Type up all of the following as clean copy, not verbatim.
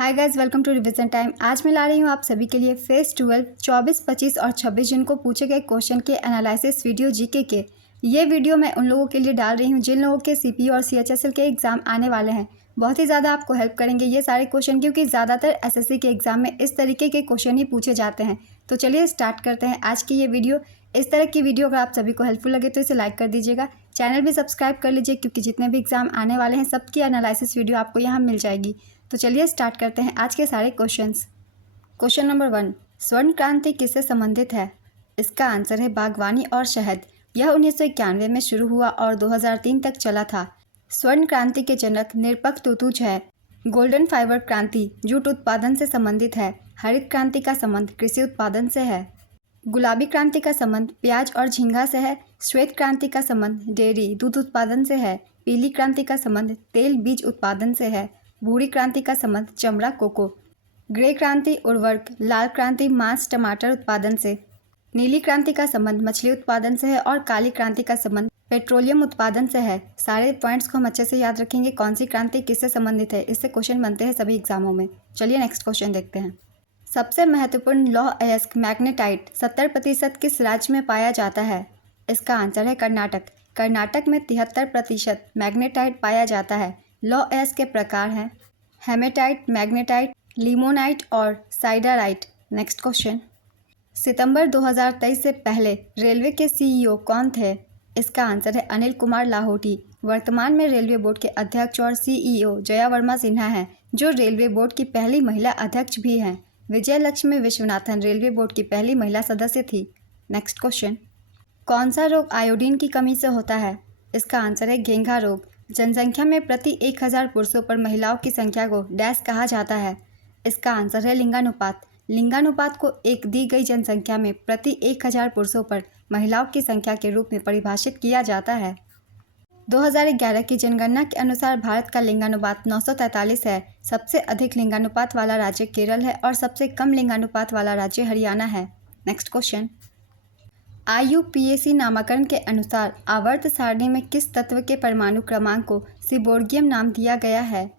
Hi guys, welcome to revision time. आज मैं ला रही हूँ आप सभी के लिए फेज 12 24, 25 और 26 जून को पूछे गए क्वेश्चन के एनालिसिस वीडियो जीके के। ये वीडियो मैं उन लोगों के लिए डाल रही हूँ जिन लोगों के सीपीयू और सीएचएसएल के एग्ज़ाम आने वाले हैं। बहुत ही ज़्यादा आपको हेल्प करेंगे ये सारे क्वेश्चन, क्योंकि ज़्यादातर एसएससी के एग्ज़ाम में इस तरीके के क्वेश्चन ही पूछे जाते हैं। तो चलिए स्टार्ट करते हैं आज की ये वीडियो। इस तरह की वीडियो अगर आप सभी को हेल्पफुल लगे तो इसे लाइक कर दीजिएगा, चैनल भी सब्सक्राइब कर लीजिए, क्योंकि जितने भी एग्ज़ाम आने वाले हैं सबकी एनालिसिस वीडियो आपको यहाँ मिल जाएगी। तो चलिए स्टार्ट करते हैं आज के सारे क्वेश्चंस। क्वेश्चन नंबर 1, स्वर्ण क्रांति किससे संबंधित है? इसका आंसर है बागवानी और शहद। यह 1991 में शुरू हुआ और 2003 तक चला था। स्वर्ण क्रांति के जनक निरपक्ष तुतुज है। गोल्डन फाइबर क्रांति जूट उत्पादन से संबंधित है। हरित क्रांति का संबंध कृषि उत्पादन से है। गुलाबी क्रांति का संबंध प्याज और झींगा से है। श्वेत क्रांति का संबंध डेयरी दूध उत्पादन से है। पीली क्रांति का संबंध तेल बीज उत्पादन से है। भूरी क्रांति का संबंध चमड़ा कोको। ग्रे क्रांति उर्वरक, लाल क्रांति मांस टमाटर उत्पादन से। नीली क्रांति का संबंध मछली उत्पादन से है और काली क्रांति का संबंध पेट्रोलियम उत्पादन से है। सारे पॉइंट्स को हम अच्छे से याद रखेंगे, कौन सी क्रांति किससे संबंधित है। इससे क्वेश्चन बनते हैं सभी एग्जामों में। चलिए नेक्स्ट क्वेश्चन देखते हैं। सबसे महत्वपूर्ण लौह अयस्क मैग्नेटाइट 70% किस राज्य में पाया जाता है? इसका आंसर है कर्नाटक। कर्नाटक में 73% मैग्नेटाइट पाया जाता है। लौह अयस्क के प्रकार हैं हेमेटाइट, मैग्नेटाइट, लिमोनाइट और साइडाराइट। Next question. सितंबर 2023 से पहले रेलवे के सीईओ कौन थे? इसका आंसर है अनिल कुमार लाहोटी। वर्तमान में रेलवे बोर्ड के अध्यक्ष और सीईओ जया वर्मा सिन्हा हैं, जो रेलवे बोर्ड की पहली महिला अध्यक्ष भी हैं। विजय लक्ष्मी विश्वनाथन रेलवे बोर्ड की पहली महिला सदस्य थी। Next question. कौन सा रोग आयोडीन की कमी से होता है? इसका आंसर है घेंघा रोग। जनसंख्या में प्रति 1000 पुरुषों पर महिलाओं की संख्या को डैश कहा जाता है? इसका आंसर है लिंगानुपात। लिंगानुपात को एक दी गई जनसंख्या में प्रति 1000 पुरुषों पर महिलाओं की संख्या के रूप में परिभाषित किया जाता है। 2011 की जनगणना के अनुसार भारत का लिंगानुपात 943 है। सबसे अधिक लिंगानुपात वाला राज्य केरल है और सबसे कम लिंगानुपात वाला राज्य हरियाणा है। Next question. IUPAC नामाकरण के अनुसार आवर्त सारणी में किस तत्व के परमाणु क्रमांक को सीबोर्गियम नाम दिया गया है?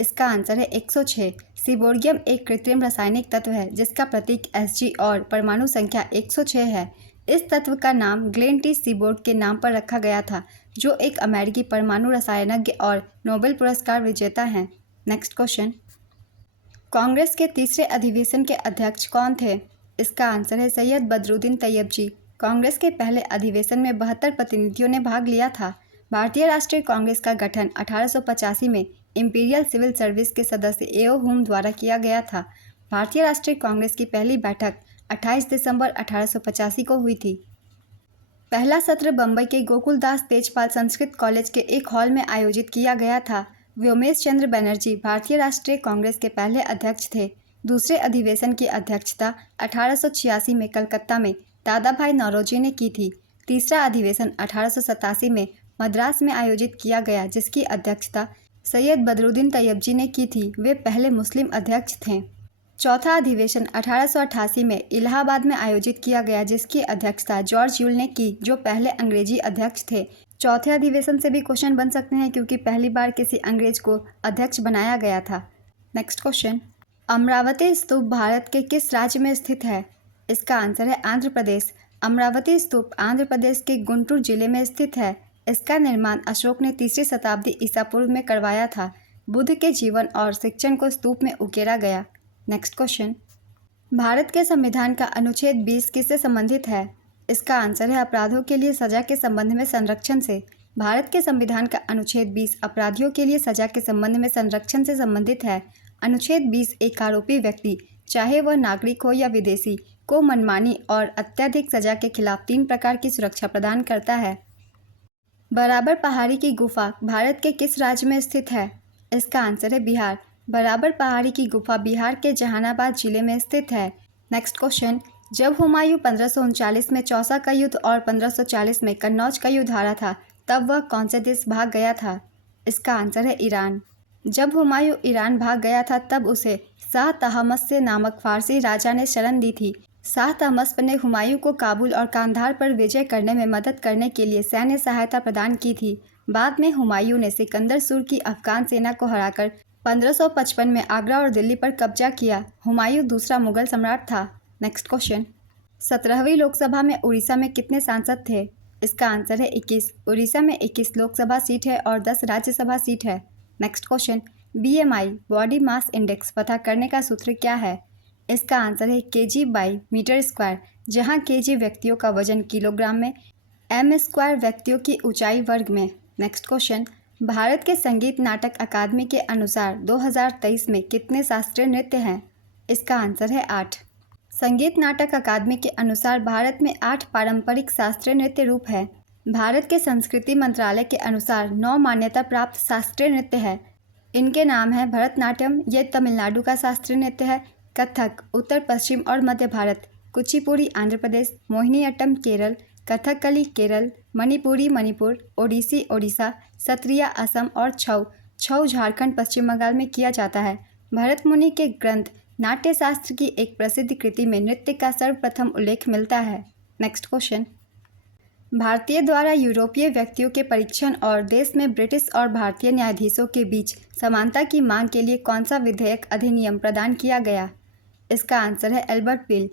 इसका आंसर है 106। सीबोर्गियम एक कृत्रिम रासायनिक तत्व है जिसका प्रतीक Sg और परमाणु संख्या 106 है। इस तत्व का नाम ग्लेन टी सीबोर्ग के नाम पर रखा गया था, जो एक अमेरिकी परमाणु रसायनज्ञ और नोबेल पुरस्कार विजेता हैं। Next question. कांग्रेस के तीसरे अधिवेशन के अध्यक्ष कौन थे? इसका आंसर है सैयद बदरुद्दीन तैयब जी। कांग्रेस के पहले अधिवेशन में 72 प्रतिनिधियों ने भाग लिया था। भारतीय राष्ट्रीय कांग्रेस का गठन 1885 में इंपीरियल सिविल सर्विस के सदस्य एओ हुम द्वारा किया गया था। भारतीय राष्ट्रीय कांग्रेस की पहली बैठक 28 दिसंबर 1885 को हुई थी। पहला सत्र बम्बई के गोकुलदास तेजपाल संस्कृत कॉलेज के एक हॉल में आयोजित किया गया था। व्योमेश चंद्र बनर्जी भारतीय राष्ट्रीय कांग्रेस के पहले अध्यक्ष थे। दूसरे अधिवेशन की अध्यक्षता 1886 में कलकत्ता में दादा भाई नौरोजी ने की थी। तीसरा अधिवेशन 1887 में मद्रास में आयोजित किया गया, जिसकी अध्यक्षता सैयद बदरुद्दीन तैयब जी ने की थी। वे पहले मुस्लिम अध्यक्ष थे। चौथा अधिवेशन 1888 में इलाहाबाद में आयोजित किया गया, जिसकी अध्यक्षता जॉर्ज यूल ने की, जो पहले अंग्रेजी अध्यक्ष थे। चौथे अधिवेशन से भी क्वेश्चन बन सकते हैं, क्योंकि पहली बार किसी अंग्रेज को अध्यक्ष बनाया गया था। Next question. अमरावती स्तूप भारत के किस राज्य में स्थित है? इसका आंसर है आंध्र प्रदेश। अमरावती स्तूप आंध्र प्रदेश के गुंटूर जिले में स्थित है। इसका निर्माण अशोक ने 3री शताब्दी ईसा पूर्व में करवाया था। बुद्ध के जीवन और शिक्षण को स्तूप में उकेरा गया। Next question. भारत के संविधान का अनुच्छेद 20 किससे संबंधित है? इसका आंसर है अपराधों के लिए सजा के संबंध में संरक्षण से। भारत के संविधान का अनुच्छेद 20 अपराधियों के लिए सजा के संबंध में संरक्षण से संबंधित है। अनुच्छेद 20 एक आरोपी व्यक्ति, चाहे वह नागरिक हो या विदेशी, को मनमानी और अत्यधिक सजा के खिलाफ 3 प्रकार की सुरक्षा प्रदान करता है। बराबर पहाड़ी की गुफा भारत के किस राज्य में स्थित है? इसका आंसर है बिहार। बराबर पहाड़ी की गुफा बिहार के जहानाबाद जिले में स्थित है। Next question. जब हुमायूं 1539 में चौसा का युद्ध और 1540 में कन्नौज का युद्ध हारा था, तब वह कौन से देश भाग गया था? इसका आंसर है ईरान। जब हुमायूं ईरान भाग गया था, तब उसे शाह तहमस नामक फारसी राजा ने शरण दी थी। शाह तहमस ने हुमायूं को काबुल और कांधार पर विजय करने में मदद करने के लिए सैन्य सहायता प्रदान की थी। बाद में हुमायूं ने सिकंदर सूर की अफगान सेना को हराकर 1555 में आगरा और दिल्ली पर कब्जा किया। हुमायूं दूसरा मुगल सम्राट था। Next question. 17वीं लोकसभा में उड़ीसा में कितने सांसद थे? इसका आंसर है 21। उड़ीसा में 21 लोकसभा सीट है और 10 राज्यसभा सीट है। Next question. BMI body mass index पता करने का सूत्र क्या है? इसका आंसर है kg/मीटर², जहां kg व्यक्तियों का वजन किलोग्राम में, m² व्यक्तियों की ऊंचाई वर्ग में। Next question. भारत के संगीत नाटक अकादमी के अनुसार 2023 में कितने शास्त्रीय नृत्य हैं? इसका आंसर है 8। संगीत नाटक अकादमी के अनुसार भारत में 8 पारंपरिक शास्त्रीय नृत्य रूप है। भारत के संस्कृति मंत्रालय के अनुसार 9 मान्यता प्राप्त शास्त्रीय नृत्य है। इनके नाम है भरतनाट्यम, ये तमिलनाडु का शास्त्रीय नृत्य है, कथक उत्तर पश्चिम और मध्य भारत, कुचिपुड़ी आंध्र प्रदेश, मोहिनीअट्टम केरल, कथकली केरल, मणिपुरी मणिपुर, ओडिसी ओडिशा, सत्रिया असम और छऊ झारखंड पश्चिम बंगाल में किया जाता है। भरत मुनि के ग्रंथ नाट्यशास्त्र की एक प्रसिद्ध कृति में नृत्य का सर्वप्रथम उल्लेख मिलता है। Next question. भारतीय द्वारा यूरोपीय व्यक्तियों के परीक्षण और देश में ब्रिटिश और भारतीय न्यायाधीशों के बीच समानता की मांग के लिए कौन सा विधेयक अधिनियम प्रदान किया गया? इसका आंसर है एल्बर्ट बिल।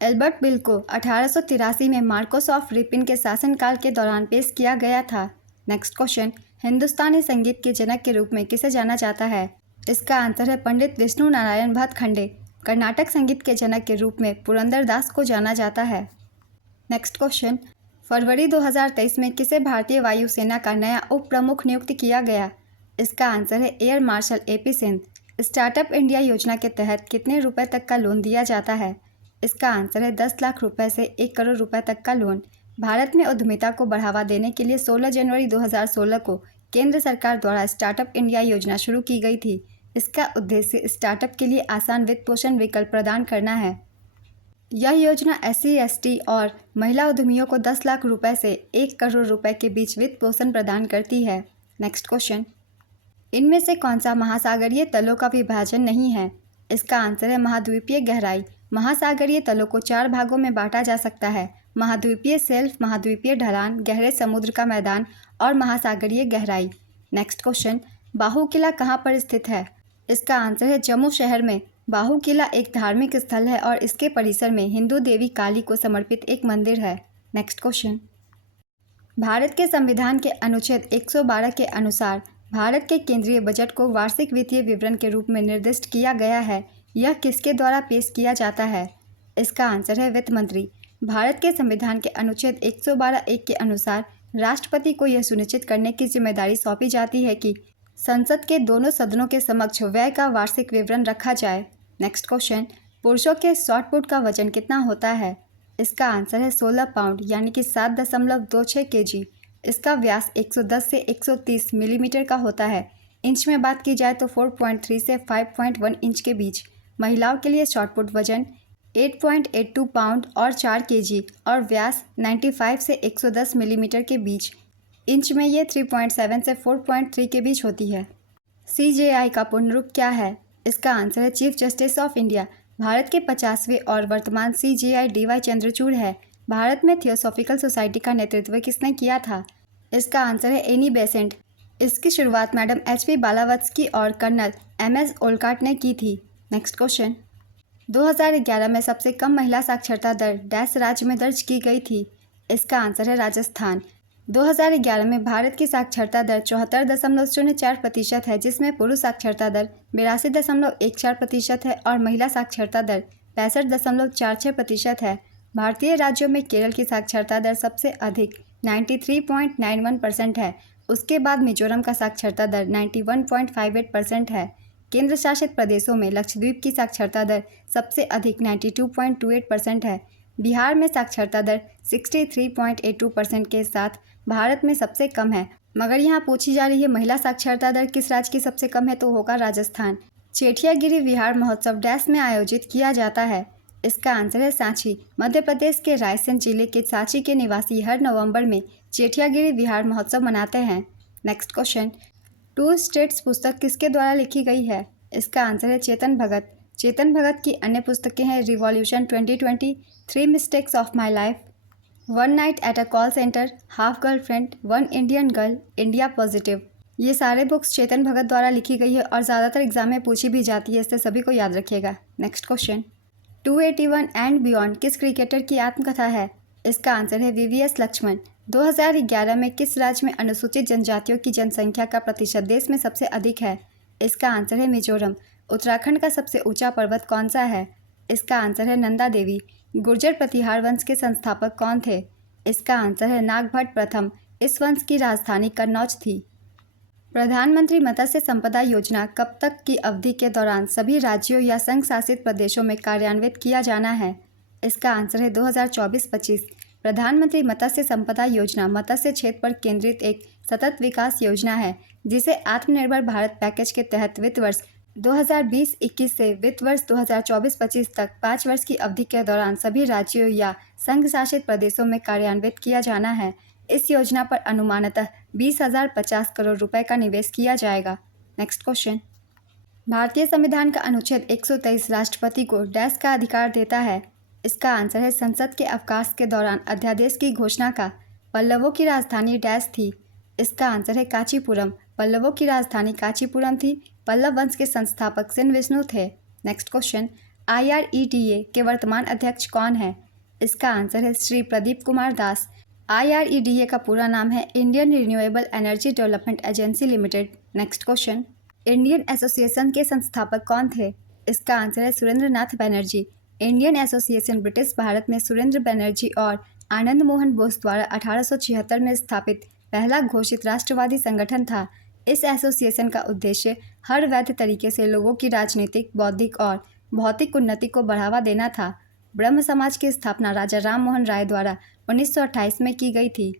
एल्बर्ट बिल को 1883 में मार्कोस ऑफ रिपिन के शासनकाल के दौरान पेश किया गया था। Next question. हिंदुस्तानी संगीत के जनक के रूप में किसे जाना जाता है? इसका आंसर है पंडित विष्णु नारायण भट्ट खंडे। कर्नाटक संगीत के जनक के रूप में पुरंदर दास को जाना जाता है। Next question. फरवरी 2023 में किसे भारतीय वायुसेना का नया उप प्रमुख नियुक्त किया गया? इसका आंसर है air marshal AP Singh. Startup India योजना के तहत कितने रुपए तक का लोन दिया जाता है? इसका आंसर है 10 लाख रुपए से 1 करोड़ रुपए तक का लोन। भारत में उद्यमिता को बढ़ावा देने के लिए 16 जनवरी 2016 को केंद्र सरकार द्वारा स्टार्टअप इंडिया योजना शुरू की गई थी। इसका उद्देश्य स्टार्टअप के लिए आसान वित्त पोषण विकल्प प्रदान करना है। यह योजना SC ST और महिला उद्यमियों को 10 लाख रुपए से 1 करोड़ रुपए के बीच वित्त पोषण प्रदान करती है। Next question. इनमें से कौन सा महासागरीय तलों का विभाजन नहीं है? इसका आंसर है महाद्वीपीय गहराई। महासागरीय तलों को 4 भागों में बांटा जा सकता है: महाद्वीपीय शेल्फ, महाद्वीपीय ढलान, गहरे समुद्र का मैदान और महासागरीय गहराई। Next question. बाहू किला कहाँ पर स्थित है? इसका आंसर है जम्मू शहर में। बाहू किला एक धार्मिक स्थल है और इसके परिसर में हिंदू देवी काली को समर्पित एक मंदिर है। Next question. भारत के संविधान के अनुच्छेद 112 के अनुसार भारत के केंद्रीय बजट को वार्षिक वित्तीय विवरण के रूप में निर्दिष्ट किया गया है। यह किसके द्वारा पेश किया जाता है? इसका आंसर है वित्त मंत्री। भारत के संविधान के अनुच्छेद 112(1) के अनुसार राष्ट्रपति को यह सुनिश्चित करने की जिम्मेदारी सौंपी जाती है कि संसद के दोनों सदनों के समक्ष व्यय का वार्षिक विवरण रखा जाए। Next question. पुरुषों के शॉट पुट का वजन कितना होता है? इसका आंसर है 16 पाउंड यानी कि 7.26 kg। इसका व्यास 110 से 130 मिलीमीटर का होता है। इंच में बात की जाए तो 4.3 से 5.1 इंच के बीच। महिलाओं के लिए शॉट पुट वजन 8.82 पाउंड और 4 kg और व्यास 95 से 110 मिलीमीटर के बीच। इंच में ये 3.7 से 4.3 के बीच होती है। CJI का पूर्ण रूप क्या है? इसका आंसर है chief justice of India. Bharat के 50वें और वर्तमान CJI DY चंद्रचूड़ है। भारत में थियोसॉफिकल सोसाइटी का नेतृत्व किसने किया था? इसका आंसर है एनी बेसेंट। इसकी शुरुआत मैडम HP बालावत्स्की और कर्नल MS ओलकाट ने की थी। Next question. 2011 में सबसे कम महिला साक्षरता दर डैश राज्य में दर्ज की गई थी? इसका आंसर है राजस्थान। 2011 में भारत की साक्षरता दर 74.04% है, जिसमें पुरुष साक्षरता दर 82.14% है और महिला साक्षरता दर 65.46% है। भारतीय राज्यों में केरल की साक्षरता दर सबसे अधिक 93.91% है। उसके बाद मिजोरम का साक्षरता दर 91.58% है। केंद्र शासित प्रदेशों में लक्षद्वीप की साक्षरता दर सबसे अधिक 92.28% है। बिहार में साक्षरता दर 63.82% के साथ भारत में सबसे कम है। मगर यहाँ पूछी जा रही है महिला साक्षरता दर किस राज्य की सबसे कम है, तो होगा राजस्थान। चेठियागिरी विहार महोत्सव डैश में आयोजित किया जाता है? इसका आंसर है सांची। मध्य प्रदेश के रायसेन जिले के सांची के निवासी हर नवंबर में चेठियागिरी विहार महोत्सव मनाते हैं। Next question. टू स्टेट्स पुस्तक किसके द्वारा लिखी गई है? इसका आंसर है चेतन भगत। चेतन भगत की अन्य पुस्तकें हैं revolution 2020, 3 mistakes of my life, 1 night at a call centre, half girlfriend, 1 Indian girl, India positive. ये सारे बुक्स चेतन भगत द्वारा लिखी गई है और ज़्यादातर एग्जाम में पूछी भी जाती है, इससे सभी को याद रखिएगा। नेक्स्ट क्वेश्चन, 281 एंड बियॉन्ड किस क्रिकेटर की आत्मकथा है? इसका आंसर है वीवीएस लक्ष्मण। 2011 में किस राज्य में अनुसूचित जनजातियों की जनसंख्या का प्रतिशत देश में सबसे अधिक है? इसका आंसर है मिजोरम। उत्तराखंड का सबसे ऊंचा पर्वत कौन सा है? इसका आंसर है नंदा देवी। गुर्जर प्रतिहार वंश के संस्थापक कौन थे? इसका आंसर है नागभट्ट प्रथम। इस वंश की राजधानी कन्नौज थी। प्रधानमंत्री मत्स्य संपदा योजना कब तक की अवधि के दौरान सभी राज्यों या संघ शासित प्रदेशों में कार्यान्वित किया जाना है? इसका आंसर है 2024-25। प्रधानमंत्री मत्स्य संपदा योजना मत्स्य क्षेत्र पर केंद्रित एक सतत विकास योजना है जिसे आत्मनिर्भर भारत पैकेज के तहत वित्त वर्ष 2020-21 से वित्त वर्ष 2024-25 तक 5 वर्ष की अवधि के दौरान सभी राज्यों या संघ शासित प्रदेशों में कार्यान्वित किया जाना है। इस योजना पर अनुमानतः 20,050 करोड़ रुपए का निवेश किया जाएगा। नेक्स्ट क्वेश्चन, भारतीय संविधान का अनुच्छेद 123 राष्ट्रपति को डैश का अधिकार देता है? इसका आंसर है संसद के अवकाश के दौरान अध्यादेश की घोषणा का। पल्लवों की राजधानी डैश थी? इसका आंसर है कांचीपुरम। पल्लवों की राजधानी कांचीपुरम थी। पल्लव वंश के संस्थापक सिन विष्णु थे। नेक्स्ट क्वेश्चन, IREDA के वर्तमान अध्यक्ष कौन है? इसका आंसर है श्री प्रदीप कुमार दास। IREDA का पूरा नाम है Indian renewable energy development agency limited. Next question, Indian association के संस्थापक कौन थे? इसका आंसर है Surendra Nath Banerjee. Indian association British Bharat में सुरेंद्र बनर्जी और आनंद मोहन बोस द्वारा 1876 में स्थापित पहला घोषित राष्ट्रवादी संगठन था। इस एसोसिएशन का उद्देश्य हर वैध तरीके से लोगों की राजनीतिक, बौद्धिक और भौतिक उन्नति को बढ़ावा देना था। ब्रह्म समाज की स्थापना राजा राम मोहन राय द्वारा 1928 में की गई थी।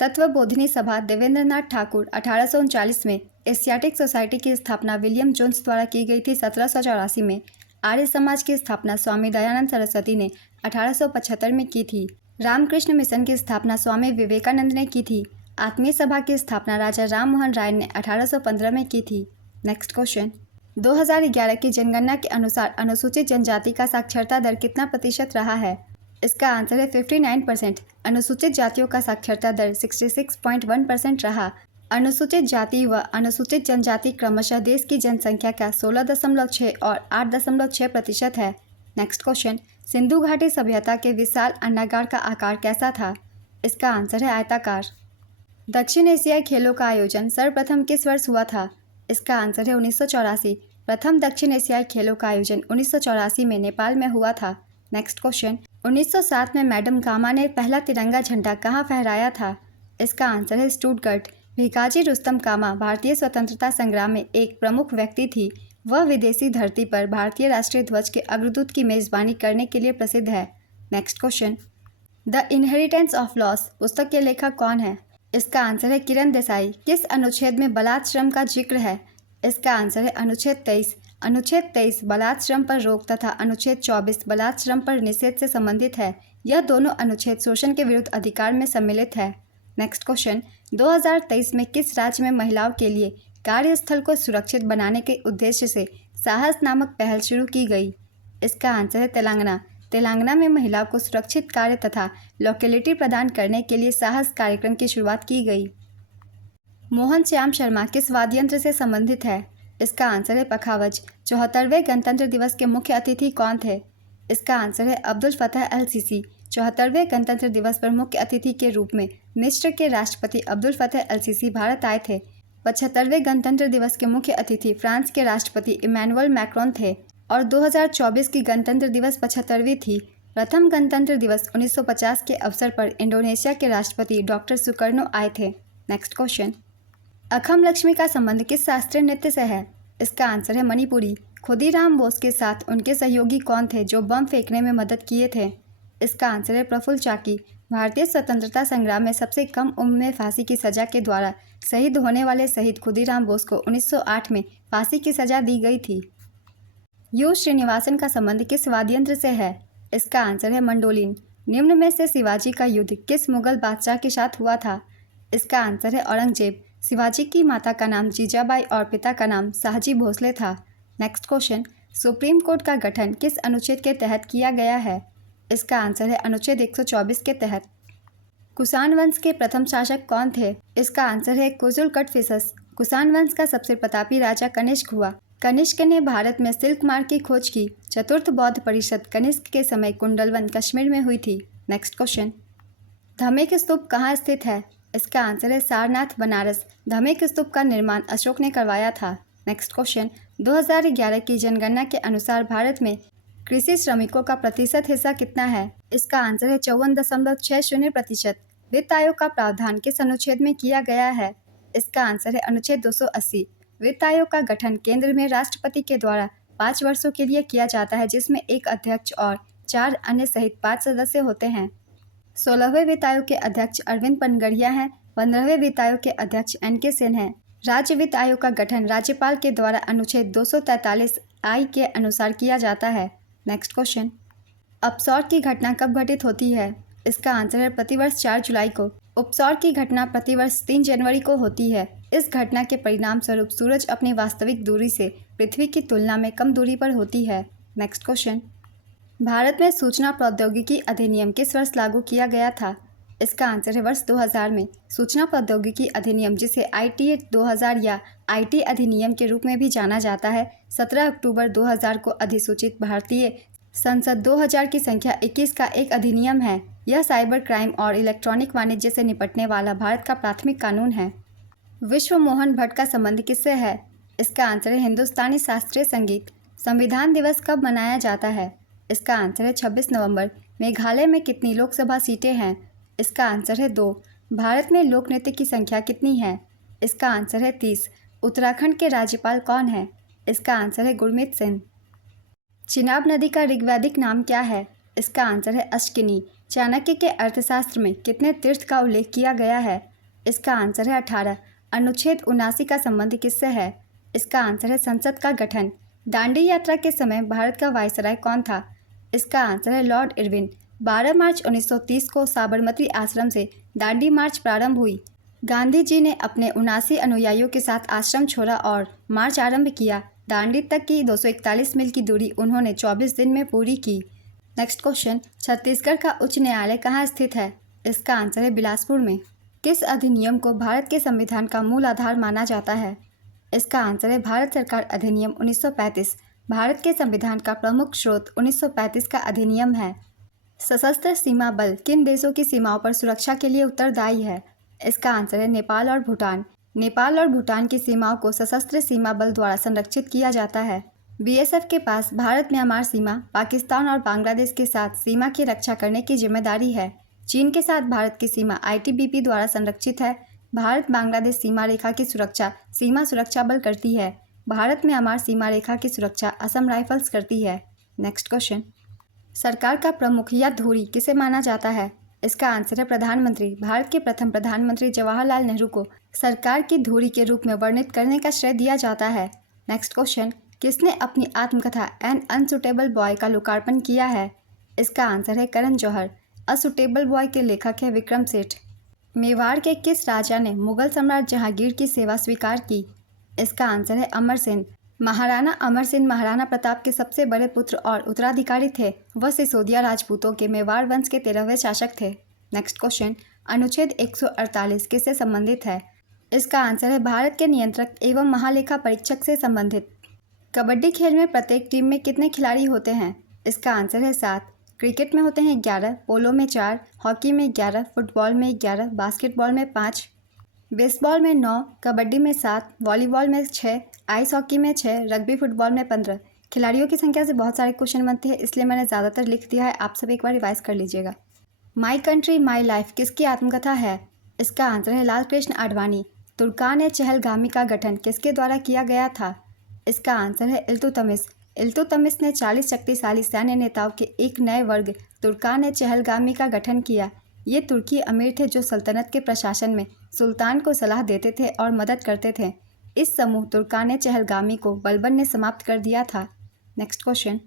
तत्वबोधिनी सभा देवेंद्रनाथ ठाकुर 1839 में। एशियाटिक सोसाइटी की स्थापना विलियम जोन्स द्वारा की गई थी 1784 में। आर्य समाज की स्थापना स्वामी दयानंद सरस्वती ने 1875 में की थी। रामकृष्ण मिशन की स्थापना स्वामी विवेकानंद ने की थी। आत्मीय सभा की स्थापना राजा राम मोहन राय ने 1815 में की थी। नेक्स्ट क्वेश्चन, 2011 की जनगणना के अनुसार अनुसूचित जनजाति का साक्षरता दर कितना प्रतिशत रहा है? इसका आंसर है 59%। अनुसूचित जातियों का साक्षरता दर 66.1% रहा। अनुसूचित जाति व अनुसूचित जनजाति क्रमशः देश की जनसंख्या का 16.6 और 8.6% है। नेक्स्ट क्वेश्चन, सिंधु घाटी सभ्यता के विशाल अन्नागार का आकार कैसा था? इसका आंसर है आयताकार। दक्षिण एशियाई खेलों का आयोजन सर्वप्रथम किस वर्ष हुआ था? इसका आंसर है 1984। प्रथम दक्षिण एशियाई खेलों का आयोजन 1984 में नेपाल में हुआ था। नेक्स्ट क्वेश्चन, 1907 में मैडम गामा ने पहला तिरंगा झंडा कहाँ फहराया था? इसका आंसर है स्टुटगर्ट। भिकाजी रुस्तम कामा भारतीय स्वतंत्रता संग्राम में एक प्रमुख व्यक्ति थी। वह विदेशी धरती पर भारतीय राष्ट्रीय ध्वज के अग्रदूत की मेजबानी करने के लिए प्रसिद्ध है। Next question, the inheritance of loss पुस्तक के लेखक कौन है? इसका आंसर है किरण देसाई। किस अनुच्छेद में बलात् श्रम का जिक्र है? इसका आंसर है अनुच्छेद 23। अनुच्छेद 23 बलात् श्रम पर रोक तथा अनुच्छेद 24 बलात् श्रम पर निषेध से संबंधित है। यह दोनों अनुच्छेद शोषण के विरुद्ध अधिकार में सम्मिलित है। नेक्स्ट क्वेश्चन, 2023 में किस राज्य में महिलाओं के लिए कार्यस्थल को सुरक्षित बनाने के उद्देश्य से साहस नामक पहल शुरू की गई? इसका आंसर है तेलंगाना। तेलंगाना में महिलाओं को सुरक्षित कार्य तथा लोकेलिटी प्रदान करने के लिए साहस कार्यक्रम की शुरुआत की गई। मोहन श्याम शर्मा किस वाद्य यंत्र से संबंधित है? इसका आंसर है पखावज। 74वें गणतंत्र दिवस के मुख्य अतिथि कौन थे? इसका आंसर है अब्दुल फतह अल सीसी। 74वें गणतंत्र दिवस पर मुख्य अतिथि के रूप में मिस्र के राष्ट्रपति अब्दुल फतह अल सीसी भारत आए थे। 75वें गणतंत्र दिवस के मुख्य अतिथि फ्रांस के राष्ट्रपति इमैनुअल मैक्रोन थे और 2024 की गणतंत्र दिवस 75वीं थी। प्रथम गणतंत्र दिवस 1950 के अवसर पर इंडोनेशिया के राष्ट्रपति डॉक्टर सुकर्नो आए थे। नेक्स्ट क्वेश्चन, अखम लक्ष्मी का संबंध किस शास्त्रीय नृत्य से है? इसका आंसर है मणिपुरी। खुदीराम बोस के साथ उनके सहयोगी कौन थे जो बम फेंकने में मदद किए थे? इसका आंसर है प्रफुल्ल चाकी। भारतीय स्वतंत्रता संग्राम में सबसे कम उम्र में फांसी की सजा के द्वारा शहीद होने वाले शहीद खुदीराम बोस को 1908 में फांसी की सजा दी गई थी। यू श्रीनिवासन का संबंध किस वाद्य यंत्र से है? इसका आंसर है मंडोलिन। निम्न में से शिवाजी का युद्ध किस मुगल बादशाह के साथ हुआ था? इसका आंसर है औरंगजेब। शिवाजी की माता का नाम जीजाबाई और पिता का नाम शाहजी भोसले था। नेक्स्ट क्वेश्चन, सुप्रीम कोर्ट का गठन किस अनुच्छेद के तहत किया गया है? इसका आंसर है अनुच्छेद 124 के तहत। कुषाण वंश के प्रथम शासक कौन थे? इसका आंसर है कुजुलकटफिसस। कुषाण वंश का सबसे प्रतापी राजा कनिष्क हुआ। कनिष्क ने भारत में सिल्क मार्ग की खोज की। चतुर्थ बौद्ध परिषद कनिष्क के समय कुंडलवन कश्मीर में हुई थी। नेक्स्ट क्वेश्चन, धमेक स्तूप कहाँ स्थित है? इसका आंसर है सारनाथ, बनारस। धमेक स्तूप का निर्माण अशोक ने करवाया था। नेक्स्ट क्वेश्चन, 2011 की जनगणना के अनुसार भारत में कृषि श्रमिकों का प्रतिशत हिस्सा कितना है? इसका आंसर है 54.60%। वित्त आयोग का प्रावधान किस अनुच्छेद में किया गया है? इसका आंसर है अनुच्छेद 280। वित्त आयोग का गठन केंद्र में राष्ट्रपति के द्वारा 5 वर्षों के लिए किया जाता है, जिसमें एक अध्यक्ष और 4 अन्य सहित 5 सदस्य होते हैं। 16वें वित्त आयोग के अध्यक्ष अरविंद पनगड़िया हैं। 15वें वित्त आयोग के अध्यक्ष NK सेन हैं। राज्य वित्त आयोग का गठन राज्यपाल के द्वारा अनुच्छेद 243I के अनुसार किया जाता है। नेक्स्ट क्वेश्चन, अपसौर की घटना कब घटित होती है? इसका आंसर है प्रतिवर्ष 4 जुलाई को। उपसौर की घटना प्रतिवर्ष 3 जनवरी को होती है। इस घटना के परिणाम स्वरूप सूरज अपनी वास्तविक दूरी से पृथ्वी की तुलना में कम दूरी पर होती है। नेक्स्ट क्वेश्चन, भारत में सूचना प्रौद्योगिकी अधिनियम किस वर्ष लागू किया गया था? इसका आंसर है वर्ष 2000 में। सूचना प्रौद्योगिकी अधिनियम, जिसे IT 2000 या IT अधिनियम के रूप में भी जाना जाता है, 17 अक्टूबर 2000 को अधिसूचित भारतीय संसद 2000 की संख्या 21 का एक अधिनियम है। यह साइबर क्राइम और इलेक्ट्रॉनिक वाणिज्य से निपटने वाला भारत का प्राथमिक कानून है। विश्व मोहन भट्ट का संबंध किससे है? इसका आंसर है हिंदुस्तानी शास्त्रीय संगीत। संविधान दिवस कब मनाया जाता है? इसका आंसर है 26 नवंबर। मेघालय में कितनी लोकसभा सीटें हैं? इसका आंसर है 2। भारत में लोक नृत्य की संख्या कितनी है? इसका आंसर है 30। उत्तराखंड के राज्यपाल कौन है? इसका आंसर है गुरमीत सिंह। चिनाब नदी का ऋग्वैदिक नाम क्या है? इसका आंसर है अश्किनी। चाणक्य के अर्थशास्त्र में कितने तीर्थ का उल्लेख किया गया है? इसका आंसर है 18। अनुच्छेद 79 का संबंध किससे है? इसका आंसर है संसद का गठन। दांडी यात्रा के समय भारत का वायसराय कौन था? इसका आंसर है लॉर्ड इरविन। 12 मार्च 1930 को साबरमती आश्रम से दांडी मार्च प्रारंभ हुई। गांधी जी ने अपने 79 अनुयायियों के साथ आश्रम छोड़ा और मार्च आरंभ किया। दांडी तक की 241 मील की दूरी उन्होंने 24 दिन में पूरी की। नेक्स्ट क्वेश्चन, छत्तीसगढ़ का उच्च न्यायालय कहाँ स्थित है? इसका आंसर है बिलासपुर में। किस अधिनियम को भारत के संविधान का मूल आधार माना जाता है? इसका आंसर है भारत सरकार अधिनियम 1935। भारत के संविधान का प्रमुख स्रोत 1935 का अधिनियम है। सशस्त्र सीमा बल किन देशों की सीमाओं पर सुरक्षा के लिए उत्तरदायी है? इसका आंसर है नेपाल और भूटान। नेपाल और भूटान की सीमाओं को सशस्त्र सीमा बल द्वारा संरक्षित किया जाता है। BSF के पास भारत म्यांमार सीमा, पाकिस्तान और बांग्लादेश के साथ सीमा की रक्षा करने की जिम्मेदारी है। चीन के साथ भारत की सीमा ITBP द्वारा संरक्षित है। भारत बांग्लादेश सीमा रेखा की सुरक्षा सीमा सुरक्षा बल करती है। भारत म्यांमार सीमा रेखा की सुरक्षा असम राइफल्स करती है। नेक्स्ट क्वेश्चन, सरकार का प्रमुख या धुरी किसे माना जाता है? इसका आंसर है प्रधानमंत्री। भारत के प्रथम प्रधानमंत्री जवाहरलाल नेहरू को सरकार की धुरी के रूप में वर्णित करने का श्रेय दिया जाता है। नेक्स्ट क्वेश्चन, किसने अपनी आत्मकथा एन अनसुटेबल बॉय का लोकार्पण किया है? इसका आंसर है Karan Johar. A suitable boy के लेखक है विक्रम सेठ। मेवाड़ के किस राजा ने मुगल सम्राट जहांगीर की सेवा स्वीकार की? इसका आंसर है अमर सिंह। महाराणा अमर सिंह महाराणा प्रताप के सबसे बड़े पुत्र और उत्तराधिकारी थे। वह सिसोदिया राजपूतों के मेवाड़ वंश के 13वें शासक थे। नेक्स्ट क्वेश्चन, अनुच्छेद 148 किससे संबंधित है? इसका आंसर है भारत के नियंत्रक एवं महालेखा परीक्षक से संबंधित। कबड्डी खेल में प्रत्येक टीम में कितने खिलाड़ी होते हैं? इसका आंसर है 7। क्रिकेट में होते हैं 11, पोलो में 4, हॉकी में 11, फुटबॉल में 11, बास्केटबॉल में 5, बेसबॉल में 9, कबड्डी में 7, वॉलीबॉल में 6, आइस हॉकी में 6, रग्बी फुटबॉल में 15। खिलाड़ियों की संख्या से बहुत सारे क्वेश्चन बनते हैं, इसलिए मैंने ज़्यादातर लिख दिया है। आप सब एक बार रिवाइज कर लीजिएगा। माई कंट्री माई लाइफ किसकी आत्मकथा है? इसका आंसर है लाल कृष्ण आडवाणी। तुर्कान चहलगामी का गठन किसके द्वारा किया गया था? इसका आंसर है इल्तुतमिश। इल्तुतमिश ने 40 शक्तिशाली सैन्य नेताओं के एक नए वर्ग तुर्कान चहलगामी का गठन किया। ये तुर्की अमीर थे जो सल्तनत के प्रशासन में सुल्तान को सलाह देते थे और मदद करते थे। इस समूह तुर्कान चहलगामी को बलबन ने समाप्त कर दिया था। नेक्स्ट क्वेश्चन,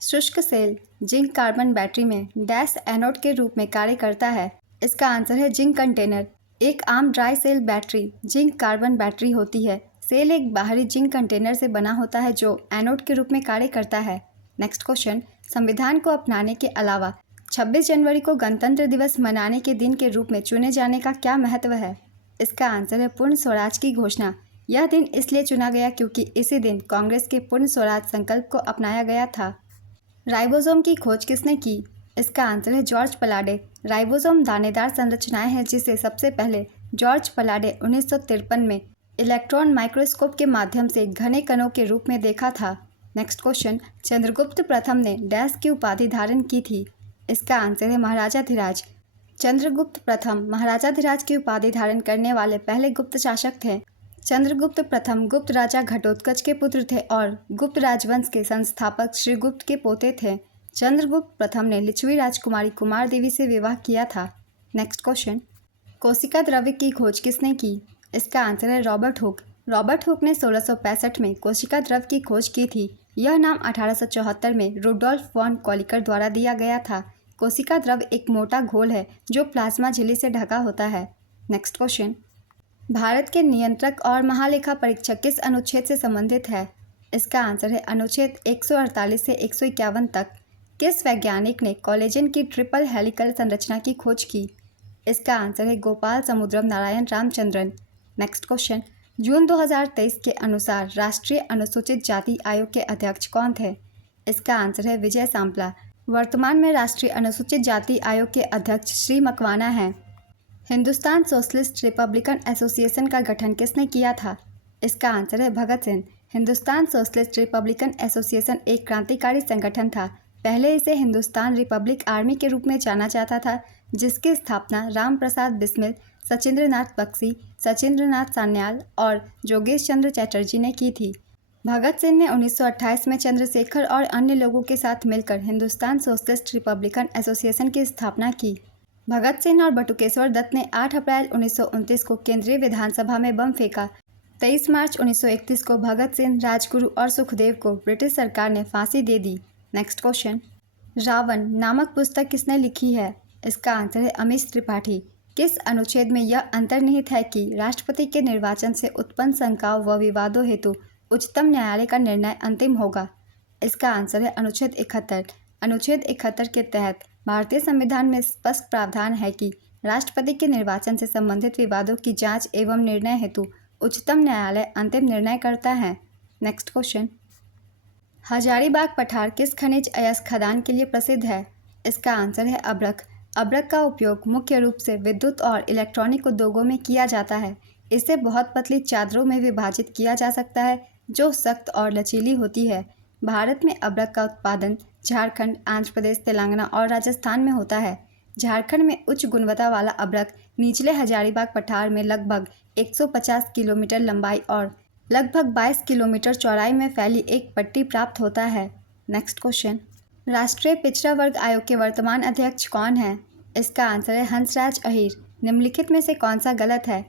शुष्क सेल जिंक कार्बन बैटरी में डैश एनोड के रूप में कार्य करता है। इसका आंसर है जिंक कंटेनर। एक आम dry cell battery zinc carbon battery होती है। सेल एक बाहरी जिंक कंटेनर से बना होता है जो एनोड के रूप में कार्य करता है। नेक्स्ट क्वेश्चन, संविधान को अपनाने के अलावा 26 जनवरी को गणतंत्र दिवस मनाने के दिन के रूप में चुने जाने का क्या महत्व है? इसका आंसर है पूर्ण स्वराज की घोषणा। यह दिन इसलिए चुना गया क्योंकि इसी दिन कांग्रेस के पूर्ण स्वराज संकल्प को अपनाया गया था। राइबोसोम की खोज किसने की? इसका आंसर है जॉर्ज पलाडे। राइबोसोम दानेदार संरचनाएं हैं जिसे सबसे पहले जॉर्ज पलाडे 1953 में इलेक्ट्रॉन माइक्रोस्कोप के माध्यम से घने कणों के रूप में देखा था। नेक्स्ट क्वेश्चन, चंद्रगुप्त प्रथम ने डैश की उपाधि धारण की थी? इसका आंसर है महाराजाधिराज। चंद्रगुप्त प्रथम महाराजाधिराज की उपाधि धारण करने वाले पहले गुप्त शासक थे। चंद्रगुप्त प्रथम गुप्त राजा घटोत्कच के पुत्र थे और गुप्त राजवंश के संस्थापक श्रीगुप्त के पोते थे। चंद्रगुप्त प्रथम ने लिच्छवी राजकुमारी कुमार देवी से विवाह किया था। नेक्स्ट क्वेश्चन, कोशिका द्रव्य की खोज किसने की? इसका आंसर है रॉबर्ट हुक। रॉबर्ट हुक ने 1665 में कोशिका द्रव्य की खोज की थी। यह नाम 1874 में रुडोल्फ वॉन कॉलिकर द्वारा दिया गया था। कोशिका द्रव्य एक मोटा घोल है जो प्लाज्मा झिल्ली से ढका होता है। नेक्स्ट क्वेश्चन, भारत के नियंत्रक और महालेखा परीक्षक किस अनुच्छेद से संबंधित है? इसका आंसर है अनुच्छेद 148 से 151 तक। किस वैज्ञानिक ने कोलेजन की ट्रिपल हेलिकल संरचना की खोज की? इसका आंसर है गोपाल समुद्रम नारायण रामचंद्रन। नेक्स्ट क्वेश्चन, जून 2023 के अनुसार राष्ट्रीय अनुसूचित जाति आयोग के अध्यक्ष कौन थे? इसका आंसर है विजय सांपला। वर्तमान में राष्ट्रीय अनुसूचित जाति आयोग के अध्यक्ष श्री मकवाना हैं। हिंदुस्तान सोशलिस्ट रिपब्लिकन एसोसिएशन का गठन किसने किया था? इसका आंसर है Bhagat Singh. Hindustan socialist republican association एक क्रांतिकारी संगठन था। पहले इसे हिंदुस्तान रिपब्लिक आर्मी के रूप में जाना जाता था, जिसकी स्थापना राम प्रसाद बिस्मिल, सचिंद्रनाथ बख्शी, सचिंद्रनाथ सान्याल और जोगेश चंद्र चैटर्जी ने की थी। भगत सिंह ने 1928 में चंद्रशेखर और अन्य लोगों के साथ मिलकर हिंदुस्तान सोशलिस्ट रिपब्लिकन एसोसिएशन की स्थापना की। भगत सिंह और बटुकेश्वर दत्त ने 8 अप्रैल 1929 को केंद्रीय विधानसभा में बम फेंका। 23 मार्च 1931 को भगत सिंह, राजगुरु और सुखदेव को ब्रिटिश सरकार ने फांसी दे दी। नेक्स्ट क्वेश्चन, रावण नामक पुस्तक किसने लिखी है? इसका आंसर है अमीश त्रिपाठी। किस अनुच्छेद में यह अंतर्निहित है कि राष्ट्रपति के निर्वाचन से उत्पन्न शंकाओं व विवादों हेतु उच्चतम न्यायालय का निर्णय अंतिम होगा? इसका आंसर है अनुच्छेद 71। अनुच्छेद 71 के तहत भारतीय संविधान में स्पष्ट प्रावधान है कि राष्ट्रपति के निर्वाचन से संबंधित विवादों की जांच एवं निर्णय हेतु उच्चतम न्यायालय अंतिम निर्णय करता है। नेक्स्ट क्वेश्चन, हजारीबाग पठार किस खनिज अयस्क खदान के लिए प्रसिद्ध है? इसका आंसर है अब्रक। अब्रक का उपयोग मुख्य रूप से विद्युत और इलेक्ट्रॉनिक उद्योगों में किया जाता है। इसे बहुत पतली चादरों में विभाजित किया जा सकता है जो सख्त और लचीली होती है। भारत में अब्रक का उत्पादन झारखंड, आंध्र प्रदेश, तेलंगाना और राजस्थान में होता है। झारखंड में उच्च गुणवत्ता वाला अब्रक निचले हजारीबाग पठार में लगभग 150 किलोमीटर लंबाई और लगभग 22 किलोमीटर चौड़ाई में फैली एक पट्टी प्राप्त होता है। नेक्स्ट क्वेश्चन, राष्ट्रीय पिछड़ा वर्ग आयोग के वर्तमान अध्यक्ष कौन है? इसका आंसर है हंसराज अहीर। निम्नलिखित में से कौन सा गलत है?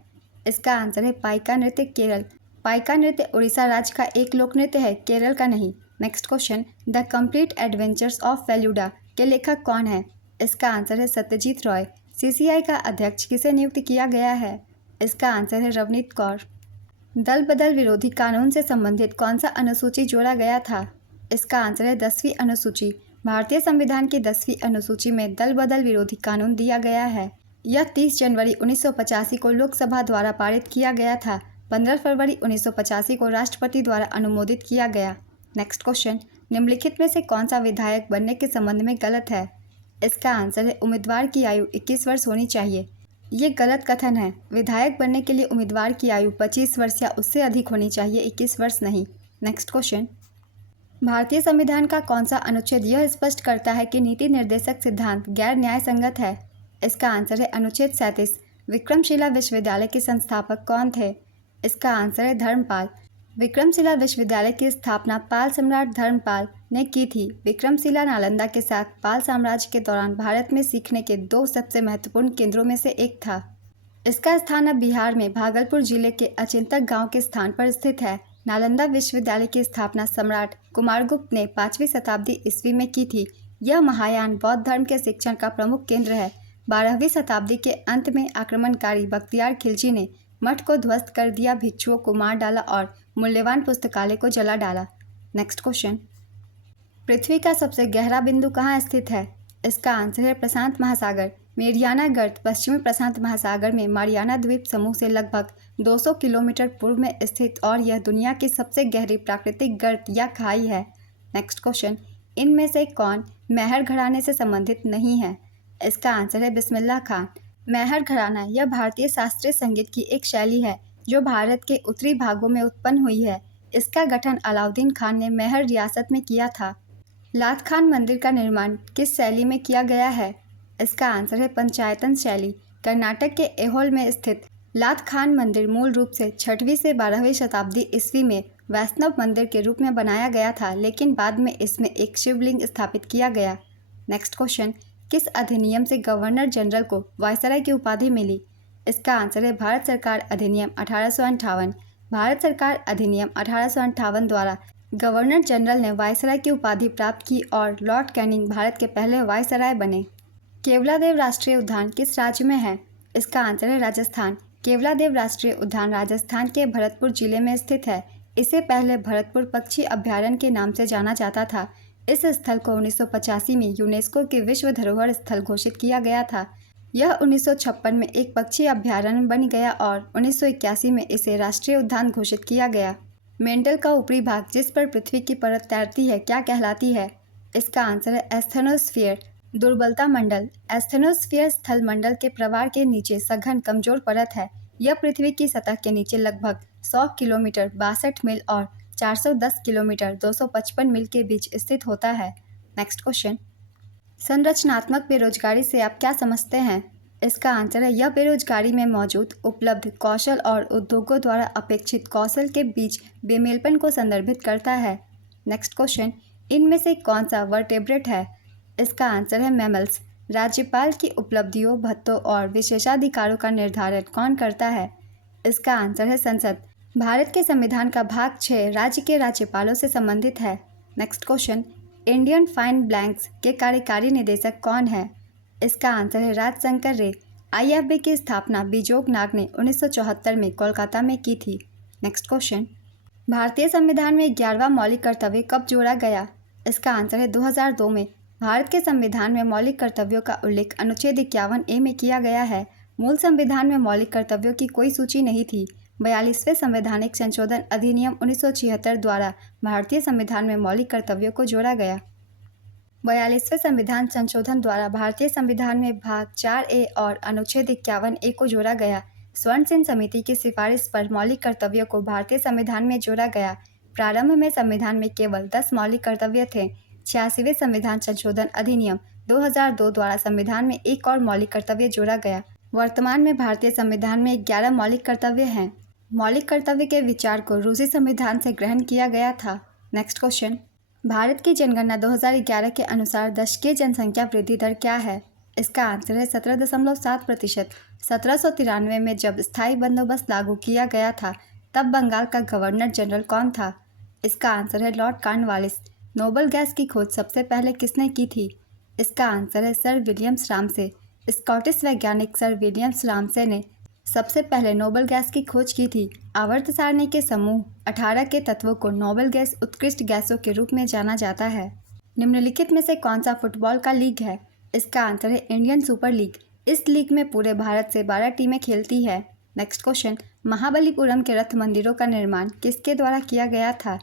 इसका आंसर है पाइका नृत्य केरल। पाइका नृत्य उड़ीसा राज्य का एक लोक नृत्य है, केरल का नहीं। Next question, the complete adventures of Feluda के लेखक कौन है? इसका आंसर है सत्यजीत रॉय। सीसीआई का अध्यक्ष किसे नियुक्त किया गया है? इसका आंसर है रवनीत कौर। दल बदल विरोधी कानून से संबंधित कौन सा अनुसूची जोड़ा गया था? इसका आंसर है 10वीं अनुसूची। भारतीय संविधान की 10वीं अनुसूची में दल बदल विरोधी कानून दिया गया है। यह 30 जनवरी 1985 को लोकसभा द्वारा पारित किया गया था। 15 फरवरी 1985 को राष्ट्रपति द्वारा अनुमोदित किया गया। नेक्स्ट क्वेश्चन, निम्नलिखित में से कौन सा विधायक बनने के संबंध में गलत है? इसका आंसर है उम्मीदवार की आयु 21 वर्ष होनी चाहिए। ये गलत कथन है। विधायक बनने के लिए उम्मीदवार की आयु 25 वर्ष या उससे अधिक होनी चाहिए, 21 वर्ष नहीं। नेक्स्ट क्वेश्चन, भारतीय संविधान का कौन सा अनुच्छेद यह स्पष्ट करता है कि नीति निर्देशक सिद्धांत गैर न्याय संगत है? इसका आंसर है अनुच्छेद 37। विक्रमशिला विश्वविद्यालय के संस्थापक कौन थे? इसका आंसर है धर्मपाल। विक्रमशिला विश्वविद्यालय की स्थापना पाल सम्राट धर्मपाल ने की थी। विक्रमशिला नालंदा के साथ पाल साम्राज्य के दौरान भारत में सीखने के 2 सबसे महत्वपूर्ण केंद्रों में से एक था। इसका स्थान अब बिहार में भागलपुर जिले के अचिंतक गांव के स्थान पर स्थित है। नालंदा विश्वविद्यालय की स्थापना सम्राट कुमारगुप्त ने 5वीं शताब्दी ईस्वी में की थी। यह महायान बौद्ध धर्म के शिक्षण का प्रमुख केंद्र है। 12वीं शताब्दी के अंत में आक्रमणकारी बख्तियार खिलजी ने मठ को ध्वस्त कर दिया, भिक्षुओं को मार डाला और मूल्यवान पुस्तकालय को जला डाला। नेक्स्ट क्वेश्चन, पृथ्वी का सबसे गहरा बिंदु कहाँ स्थित है? इसका आंसर है प्रशांत महासागर। मेरियाना गर्त पश्चिमी प्रशांत महासागर में मारियाना द्वीप समूह से लगभग 200 किलोमीटर पूर्व में स्थित और यह दुनिया की सबसे गहरी प्राकृतिक गर्त या खाई है। नेक्स्ट क्वेश्चन, इनमें से कौन मेहर घराने से संबंधित नहीं है? इसका आंसर है बिस्मिल्लाह खान। मेहर घराना यह भारतीय शास्त्रीय संगीत की एक शैली है जो भारत के उत्तरी भागों में उत्पन्न हुई है। इसका गठन अलाउद्दीन खान ने मेहर रियासत में किया था। लात खान मंदिर का निर्माण किस शैली में किया गया है? इसका आंसर है पंचायतन शैली। कर्नाटक के ऐहोल में स्थित लात खान मंदिर मूल रूप से 6वीं से 12वीं शताब्दी ईस्वी में वैष्णव मंदिर के रूप में बनाया गया था, लेकिन बाद में इसमें एक शिवलिंग स्थापित किया गया। नेक्स्ट क्वेश्चन, किस अधिनियम से गवर्नर जनरल को वायसराय की उपाधि मिली? इसका आंसर है भारत सरकार अधिनियम 1858। भारत सरकार अधिनियम 1858 द्वारा गवर्नर जनरल ने वायसराय की उपाधि प्राप्त की और लॉर्ड कैनिंग भारत के पहले वायसराय बने। केवलादेव राष्ट्रीय उद्यान किस राज्य में है? इसका आंसर है राजस्थान। केवलादेव राष्ट्रीय उद्यान राजस्थान के भरतपुर जिले में स्थित है। इसे पहले भरतपुर पक्षी अभयारण्य के नाम से जाना जाता था। इस स्थल को 1985 में यूनेस्को के विश्व धरोहर स्थल घोषित किया गया था। यह 1956 में एक पक्षी अभयारण्य बन गया और 1981 में इसे राष्ट्रीय उद्यान घोषित किया गया। मेंटल का ऊपरी भाग जिस पर पृथ्वी की परत तैरती है क्या कहलाती है? इसका आंसर है एस्थेनोस्फीयर। दुर्बलता मंडल। एस्थेनोस्फीयर स्थल मंडल के प्रवार के नीचे सघन कमजोर परत है। यह पृथ्वी की सतह के नीचे लगभग 100 किलोमीटर 62 मील और 410 किलोमीटर 255 मील के बीच स्थित होता है। नेक्स्ट क्वेश्चन, संरचनात्मक बेरोजगारी से आप क्या समझते हैं? इसका आंसर है यह बेरोजगारी में मौजूद उपलब्ध कौशल और उद्योगों द्वारा अपेक्षित कौशल के बीच बेमेलपन को संदर्भित करता है। नेक्स्ट क्वेश्चन, इनमें से कौन सा वर्टेब्रेट है? इसका आंसर है मैमल्स। राज्यपाल की उपलब्धियों, भत्तों और विशेषाधिकारों का निर्धारण कौन करता है? इसका आंसर है संसद। भारत के संविधान का भाग 6 राज्य के राज्यपालों से संबंधित है। Next question, Indian fine blanks के कार्यकारी निदेशक कौन है? इसका आंसर है राजशंकर रे। IFB की स्थापना बिजोग नाग ने 1974 में कोलकाता में की थी। नेक्स्ट क्वेश्चन, भारतीय संविधान में 11वां मौलिक कर्तव्य कब जोड़ा गया? इसका आंसर है 2002 में। भारत के संविधान में मौलिक कर्तव्यों का उल्लेख अनुच्छेद 51A में किया गया है। मूल संविधान में मौलिक कर्तव्यों की कोई सूची नहीं थी। 42वें संवैधानिक संशोधन अधिनियम 1976 द्वारा भारतीय संविधान में मौलिक कर्तव्यों को जोड़ा गया। 42वें संविधान संशोधन द्वारा भारतीय संविधान में भाग 4A और अनुच्छेद 51A को जोड़ा गया। स्वर्ण सिंह समिति की सिफारिश पर मौलिक कर्तव्यों को भारतीय संविधान में जोड़ा गया। प्रारंभ में संविधान में केवल 10 मौलिक कर्तव्य थे। 86वें संविधान संशोधन अधिनियम 2002 द्वारा संविधान में एक और मौलिक कर्तव्य जोड़ा गया। वर्तमान में भारतीय संविधान में 11 मौलिक कर्तव्य हैं। मौलिक कर्तव्य के विचार को रूसी संविधान से ग्रहण किया गया था। नेक्स्ट क्वेश्चन, भारत की जनगणना 2011 के अनुसार दशकीय जनसंख्या वृद्धि दर क्या है? इसका आंसर है 17.7%। 1793 में जब स्थायी बंदोबस्त लागू किया गया था तब बंगाल का गवर्नर जनरल कौन था? इसका आंसर है लॉर्ड कॉर्नवालिस। नोबल गैस की खोज सबसे पहले किसने की थी? इसका आंसर है सर विलियम्स रामसे। स्कॉटिश वैज्ञानिक सर विलियम्स रामसे ने सबसे पहले नोबल गैस की खोज की थी। आवर्त सारणी के समूह 18 के तत्वों को नोबल गैस उत्कृष्ट गैसों के रूप में जाना जाता है। निम्नलिखित में से कौन सा फुटबॉल का लीग है? इसका आंसर है इंडियन सुपर लीग। इस लीग में पूरे भारत से 12 टीमें खेलती है। नेक्स्ट क्वेश्चन, महाबलीपुरम के रथ मंदिरों का निर्माण किसके द्वारा किया गया था?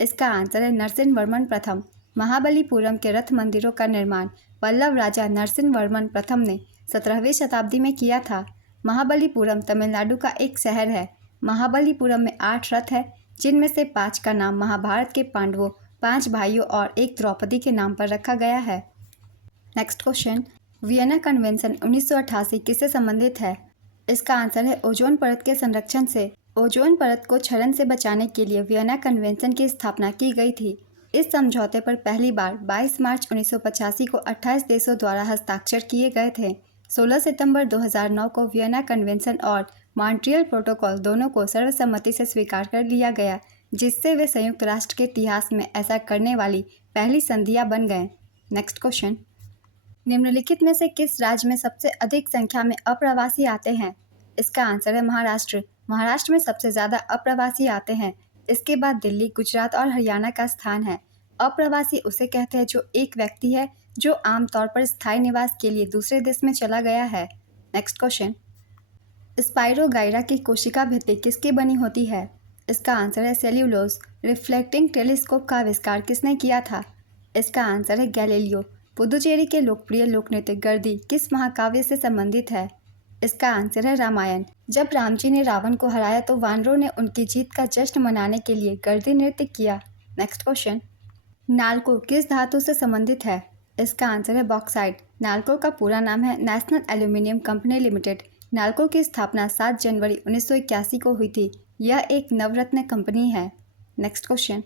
इसका आंसर है नरसिंहवर्मन प्रथम। महाबलीपुरम के रथ मंदिरों का निर्माण पल्लव राजा नरसिंहवर्मन प्रथम ने 17वीं शताब्दी में किया था। महाबलीपुरम तमिलनाडु का एक शहर है। महाबलीपुरम में 8 रथ है, जिनमें से 5 का नाम महाभारत के पांडवों, 5 भाइयों और 1 द्रौपदी के नाम पर रखा गया है। नेक्स्ट क्वेश्चन, वियना कन्वेंशन 1988 किससे संबंधित है? इसका आंसर है ओजोन परत के संरक्षण से। ओजोन परत को क्षरण से बचाने के लिए वियना कन्वेंशन की स्थापना की गई थी। इस समझौते पर पहली बार 22 मार्च 1985 को 28 देशों द्वारा हस्ताक्षर किए गए थे। 16 सितंबर 2009 को वियना कन्वेंशन और मॉन्ट्रियल प्रोटोकॉल दोनों को सर्वसम्मति से स्वीकार कर लिया गया, जिससे वे संयुक्त राष्ट्र के इतिहास में ऐसा करने वाली पहली संधियां बन गए। नेक्स्ट क्वेश्चन, निम्नलिखित में से किस राज्य में सबसे अधिक संख्या में अप्रवासी आते हैं? इसका आंसर है महाराष्ट्र। महाराष्ट्र में सबसे ज़्यादा अप्रवासी आते हैं। इसके बाद दिल्ली, गुजरात और हरियाणा का स्थान है। अप्रवासी उसे कहते हैं जो एक व्यक्ति है जो आमतौर पर स्थायी निवास के लिए दूसरे देश में चला गया है? Next question. स्पाइरोगाइरा की कोशिका भित्ति किसकी बनी होती है? इसका आंसर है सेल्यूलोज। रिफ्लेक्टिंग टेलीस्कोप का आविष्कार किसने किया था? इसका आंसर है गैलीलियो। पुदुचेरी के लोकप्रिय लोकनृत्य गर्दी किस महाकाव्य से संबंधित है? इसका आंसर है रामायण। जब राम जी ने रावण को हराया तो वानरों ने उनकी जीत का जश्न मनाने के लिए गर्दी नृत्य किया। Next question. नालको किस धातु से संबंधित है? इसका आंसर है बॉक्साइट। नालको का पूरा नाम है national aluminium company limited. NALCO की स्थापना 7 जनवरी 1981 को हुई थी। यह एक नवरत्न कंपनी है। Next question.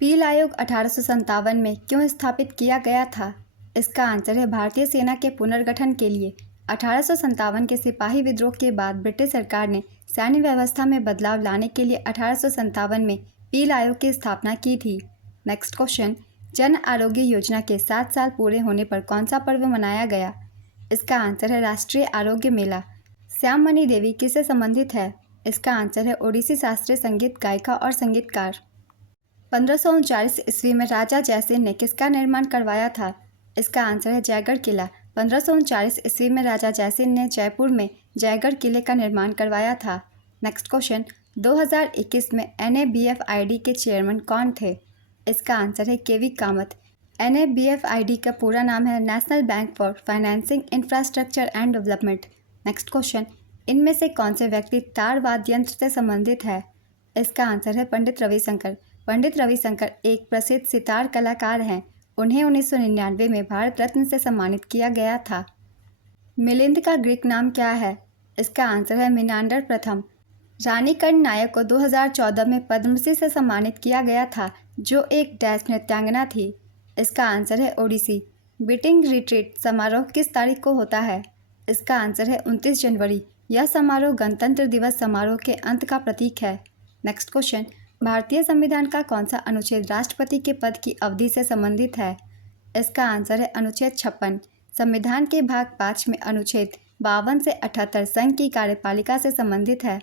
पील आयोग 1857 में क्यों स्थापित किया गया था? इसका आंसर है भारतीय सेना के पुनर्गठन के लिए। 1857 के सिपाही विद्रोह के बाद ब्रिटिश सरकार ने सैन्य व्यवस्था में बदलाव लाने के लिए 1857 में पील आयोग की स्थापना की थी। Next question. जन आरोग्य योजना के 7 साल पूरे होने पर कौन सा पर्व मनाया गया? इसका आंसर है राष्ट्रीय आरोग्य मेला। श्याममणि देवी किससे संबंधित है? इसका आंसर है ओडिसी शास्त्रीय संगीत गायिका और संगीतकार। 1539 ईस्वी में राजा जयसिंह ने किसका निर्माण करवाया था? इसका आंसर है जयगढ़ किला। 1539 ईस्वी में राजा जयसिंह ने जयपुर में जयगढ़ किले का निर्माण करवाया था। Next question. 2021 में NABFID के चेयरमैन कौन थे? इसका आंसर है KV कामत। NABFID का पूरा नाम है national bank for financing infrastructure and development. Next question. इनमें से कौन से व्यक्ति तार वाद्य यंत्र से संबंधित है? इसका आंसर है पंडित रविशंकर। पंडित रविशंकर एक प्रसिद्ध सितार कलाकार हैं। उन्हें 1999 में भारत रत्न से सम्मानित किया गया था। मिलिंद का ग्रीक नाम क्या है? इसका आंसर है मिनांडर प्रथम। रानी कर्ण नायक को 2014 में पद्मश्री से सम्मानित किया गया था, जो एक डैश नृत्यांगना थी। इसका आंसर है ओडिसी। बीटिंग रिट्रीट समारोह किस तारीख को होता है? इसका आंसर है 29 जनवरी। यह समारोह गणतंत्र दिवस समारोह के अंत का प्रतीक है। Next question. भारतीय संविधान का कौन सा अनुच्छेद राष्ट्रपति के पद की अवधि से संबंधित है? इसका आंसर है अनुच्छेद 56। संविधान के भाग 5 में अनुच्छेद 52 से 78 संघ की कार्यपालिका से संबंधित है।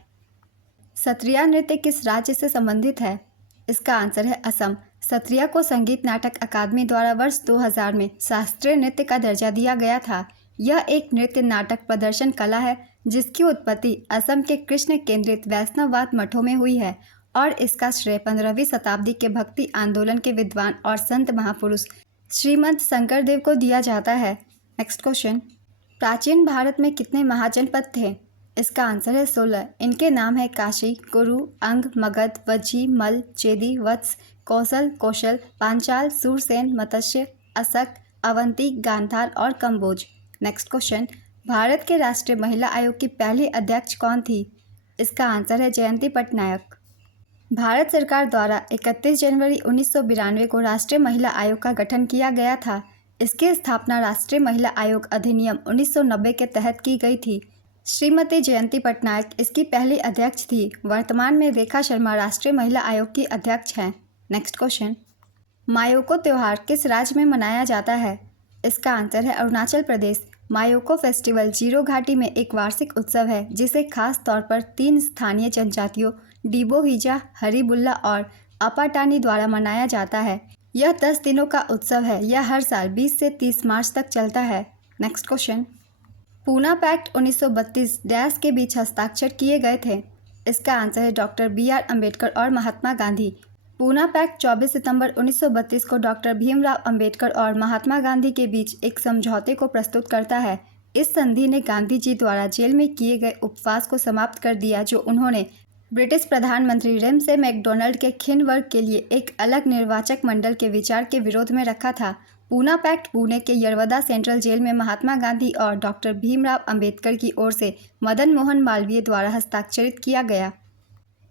सत्रिया नृत्य किस राज्य से संबंधित है? इसका आंसर है असम। सत्रिया को संगीत नाटक अकादमी द्वारा वर्ष 2000 में शास्त्रीय नृत्य का दर्जा दिया गया था। यह एक नृत्य नाटक प्रदर्शन कला है जिसकी उत्पत्ति असम के कृष्ण केंद्रित वैष्णववाद मठों में हुई है और इसका श्रेय 15वीं शताब्दी के भक्ति आंदोलन के विद्वान और संत महापुरुष श्रीमंत शंकरदेव को दिया जाता है। Next question. प्राचीन भारत में कितने महाजनपद थे? इसका आंसर है 16। इनके नाम है काशी, कुरु, अंग, मगध, वज्जी, मल, चेदी, वत्स, कौशल, कौशल, पांचाल, सूरसेन, मत्स्य, असक, अवंती, गांधार और कंबोज। Next question. भारत के राष्ट्रीय महिला आयोग की पहली अध्यक्ष कौन थी? इसका आंसर है जयंती पटनायक। भारत सरकार द्वारा 31 जनवरी 1992 को राष्ट्रीय महिला आयोग का गठन किया गया था। इसकी स्थापना राष्ट्रीय महिला आयोग अधिनियम 1990 के तहत की गई थी। श्रीमती जयंती पटनायक इसकी पहली अध्यक्ष थी। वर्तमान में रेखा शर्मा राष्ट्रीय महिला आयोग की अध्यक्ष हैं। Next question. मायोको त्यौहार किस राज्य में मनाया जाता है? इसका आंसर है अरुणाचल प्रदेश। मायोको फेस्टिवल जीरो घाटी में एक वार्षिक उत्सव है जिसे खास तौर पर 3 स्थानीय जनजातियों डिबोहिजा, हरिबुल्ला और अपाटानी द्वारा मनाया जाता है। यह 10 दिनों का उत्सव है। यह हर साल 20 से 30 मार्च तक चलता है। Next question. Poona pact 1932 dash के बीच हस्ताक्षर किए गए थे? इसका आंसर है डॉक्टर BR अम्बेडकर और महात्मा गांधी। पूना पैक्ट 24 सितंबर 1932 को डॉक्टर भीमराव अम्बेडकर और महात्मा गांधी के बीच एक समझौते को प्रस्तुत करता है। इस संधि ने गांधी जी द्वारा जेल में किए गए उपवास को समाप्त कर दिया, जो उन्होंने ब्रिटिश प्रधानमंत्री रेमसे मैकडोनाल्ड के खिन वर्ग के लिए एक अलग निर्वाचक मंडल के विचार के विरोध में रखा था। पूना पैक्ट पुणे के यरवदा सेंट्रल जेल में महात्मा गांधी और डॉक्टर भीमराव अंबेडकर की ओर से मदन मोहन मालवीय द्वारा हस्ताक्षरित किया गया।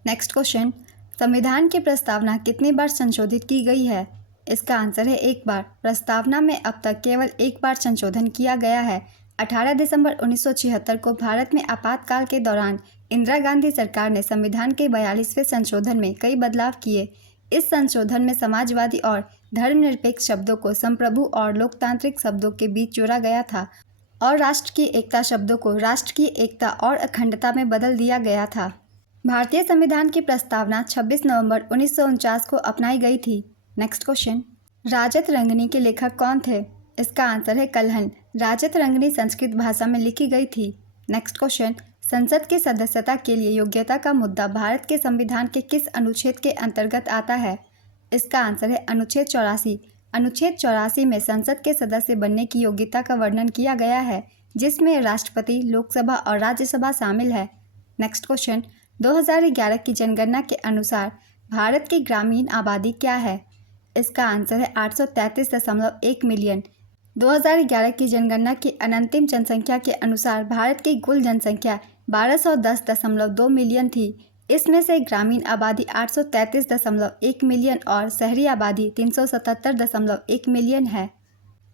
Next question. संविधान की प्रस्तावना कितनी बार संशोधित की गई है? इसका आंसर है 1 बार। प्रस्तावना में अब तक केवल 1 बार संशोधन किया गया है। 18 दिसंबर 1976 को भारत में आपातकाल के दौरान इंदिरा गांधी सरकार ने संविधान के 42वें संशोधन में कई बदलाव किए। इस संशोधन में समाजवादी और धर्मनिरपेक्ष शब्दों को संप्रभु और लोकतांत्रिक शब्दों के बीच जोड़ा गया था और राष्ट्र की एकता शब्दों को राष्ट्र की एकता और अखंडता में बदल दिया गया था। भारतीय संविधान की प्रस्तावना 26 नवंबर 1949 को अपनाई गई थी। Next question. राजत रंगनी के लेखक कौन थे? इसका आंसर है कल्हण। राजत रंगनी संस्कृत भाषा में लिखी गई थी। नेक्स्ट क्वेश्चन, संसद की सदस्यता के लिए योग्यता का मुद्दा भारत के संविधान के किस अनुच्छेद के अंतर्गत आता है? इसका आंसर है अनुच्छेद 84। अनुच्छेद 84 में संसद के सदस्य बनने की योग्यता का वर्णन किया गया है, जिसमें राष्ट्रपति, लोकसभा और राज्यसभा शामिल है। नेक्स्ट क्वेश्चन, 2011 की जनगणना के अनुसार भारत की ग्रामीण आबादी क्या है? इसका आंसर है 833.1 मिलियन। 2011 की जनगणना की अंतिम जनसंख्या के अनुसार भारत की कुल जनसंख्या 1210.2 मिलियन थी। इसमें से ग्रामीण आबादी 833.1 मिलियन और शहरी आबादी 377.1 मिलियन है।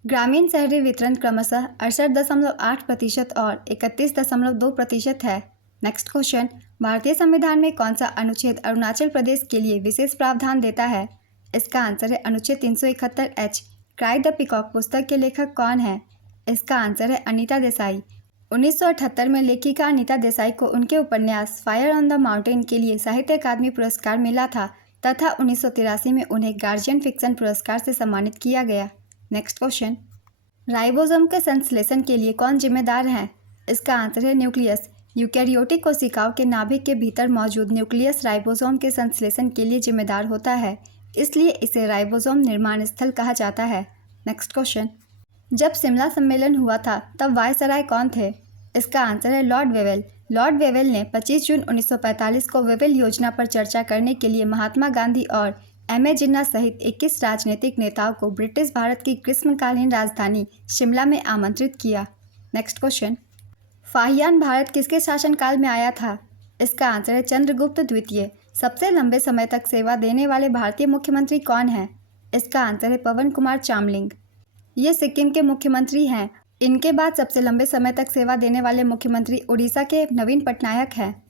ग्रामीण शहरी वितरण क्रमशः 68.8% और 31.2% है। नेक्स्ट क्वेश्चन, भारतीय संविधान में कौन सा अनुच्छेद अरुणाचल प्रदेश के लिए विशेष प्रावधान देता है? इसका आंसर है अनुच्छेद 371H। क्राई द पिकॉक पुस्तक के लेखक कौन है? इसका आंसर है अनीता देसाई। 1978 में लेखिका अनीता देसाई को उनके उपन्यास फायर ऑन द माउंटेन के लिए साहित्य अकादमी पुरस्कार मिला था तथा 1983 में उन्हें गार्जियन फिक्शन पुरस्कार से सम्मानित किया गया। नेक्स्ट क्वेश्चन, राइबोसोम के संश्लेषण के लिए कौन जिम्मेदार है? इसका आंसर है न्यूक्लियस। यूकैरियोटिक कोशिकाओं के नाभिक के भीतर मौजूद न्यूक्लियस राइबोसोम के संश्लेषण के लिए जिम्मेदार होता है, इसलिए इसे राइबोसोम निर्माण स्थल कहा जाता है। नेक्स्ट क्वेश्चन, जब शिमला सम्मेलन हुआ था तब वायसराय कौन थे? इसका आंसर है लॉर्ड वेवेल। लॉर्ड वेवेल ने 25 जून 1945 को वेवेल योजना पर चर्चा करने के लिए महात्मा गांधी और एम.ए. जिन्ना सहित 21 राजनीतिक नेताओं को ब्रिटिश भारत की ग्रीष्मकालीन राजधानी शिमला में आमंत्रित किया। नेक्स्ट क्वेश्चन, फाहियान भारत किसके शासनकाल में आया था? इसका आंसर है चंद्रगुप्त द्वितीय। सबसे लंबे समय तक सेवा देने वाले भारतीय मुख्यमंत्री कौन हैं? इसका आंसर है पवन कुमार चामलिंग। ये सिक्किम के मुख्यमंत्री हैं। इनके बाद सबसे लंबे समय तक सेवा देने वाले मुख्यमंत्री उड़ीसा के नवीन पटनायक हैं।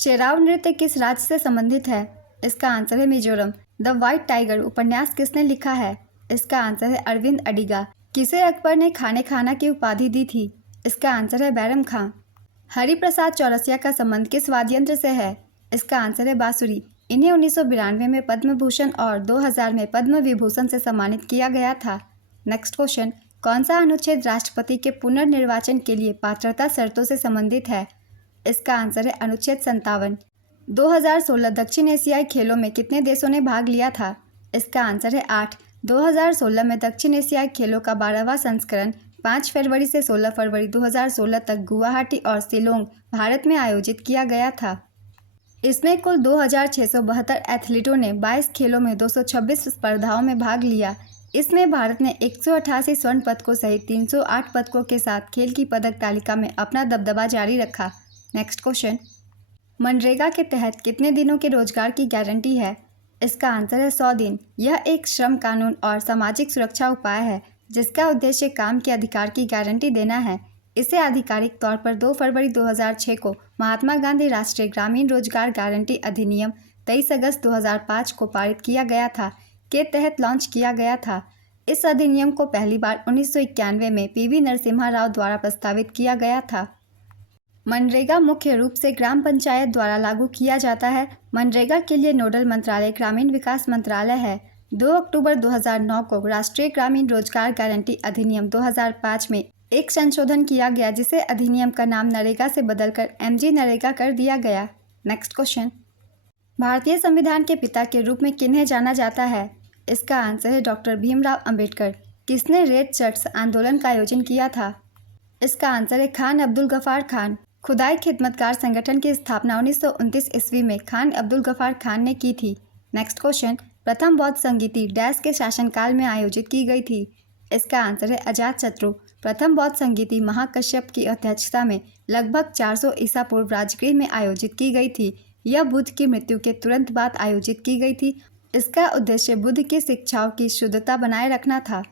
चेराव नृत्य किस राज्य से संबंधित है? इसका आंसर है मिजोरम। द व्हाइट टाइगर उपन्यास किसने लिखा है? इसका आंसर है अरविंद अडिगा। किसे अकबर ने खाने खाना की उपाधि दी थी? इसका आंसर है बैरम खां। हरिप्रसाद चौरसिया का संबंध किस वाद्य यंत्र से है? इसका आंसर है बांसुरी। इन्हें 1992 में पद्म भूषण और 2000 में पद्म विभूषण से सम्मानित किया गया था। नेक्स्ट क्वेश्चन, कौन सा अनुच्छेद राष्ट्रपति के पुनर्निर्वाचन के लिए पात्रता शर्तों से संबंधित है? इसका आंसर है अनुच्छेद 57। 2016 दक्षिण एशियाई खेलों में कितने देशों ने भाग लिया था? इसका आंसर है 8। 2016 में दक्षिण एशियाई खेलों का 12वां संस्करण 5 फरवरी से 16 फरवरी 2016 तक गुवाहाटी और शिलोंग, भारत में आयोजित किया गया था। इसमें कुल 2672 एथलीटों ने 22 खेलों में 226 स्पर्धाओं में भाग लिया। इसमें भारत ने 188 स्वर्ण पदकों सहित 308 पदकों के साथ खेल की पदक तालिका में अपना दबदबा जारी रखा। नेक्स्ट क्वेश्चन, मनरेगा के तहत कितने दिनों के रोजगार की गारंटी है? इसका आंसर है 100 दिन। यह एक श्रम कानून और सामाजिक सुरक्षा उपाय है जिसका उद्देश्य काम के अधिकार की गारंटी देना है। इसे आधिकारिक तौर पर 2 फरवरी 2006 को महात्मा गांधी राष्ट्रीय ग्रामीण रोजगार गारंटी अधिनियम 23 अगस्त 2005 को पारित किया गया था के तहत लॉन्च किया गया था। इस अधिनियम को पहली बार 1991 में पी.वी. नरसिम्हा राव द्वारा प्रस्तावित किया गया था। मनरेगा मुख्य रूप से ग्राम पंचायत द्वारा लागू किया जाता है। मनरेगा के लिए नोडल मंत्रालय ग्रामीण विकास मंत्रालय है। 2 अक्टूबर 2009 को राष्ट्रीय ग्रामीण रोजगार गारंटी अधिनियम 2005 में एक संशोधन किया गया जिसे अधिनियम का नाम नरेगा से बदलकर एमजी नरेगा कर दिया गया। नेक्स्ट क्वेश्चन, भारतीय संविधान के पिता के रूप में किन्हें जाना जाता है? इसका आंसर है डॉक्टर भीमराव अंबेडकर। किसने रेड शर्ट्स आंदोलन का आयोजन किया था? इसका आंसर है खान अब्दुल गफार खान। खुदाई खिदमतकार संगठन की स्थापना 1929 ईस्वी में खान अब्दुल गफार खान ने की थी। नेक्स्ट क्वेश्चन, प्रथम बौद्ध संगीति डैश के शासनकाल में आयोजित की गई थी? इसका आंसर है अजातशत्रु। प्रथम बौद्ध संगीति महाकश्यप की अध्यक्षता में लगभग 400 ईसा पूर्व राजगृह में आयोजित की गई थी। यह बुद्ध की मृत्यु के तुरंत बाद आयोजित की गई थी। इसका उद्देश्य बुद्ध की शिक्षाओं की शुद्धता बनाए रखना था।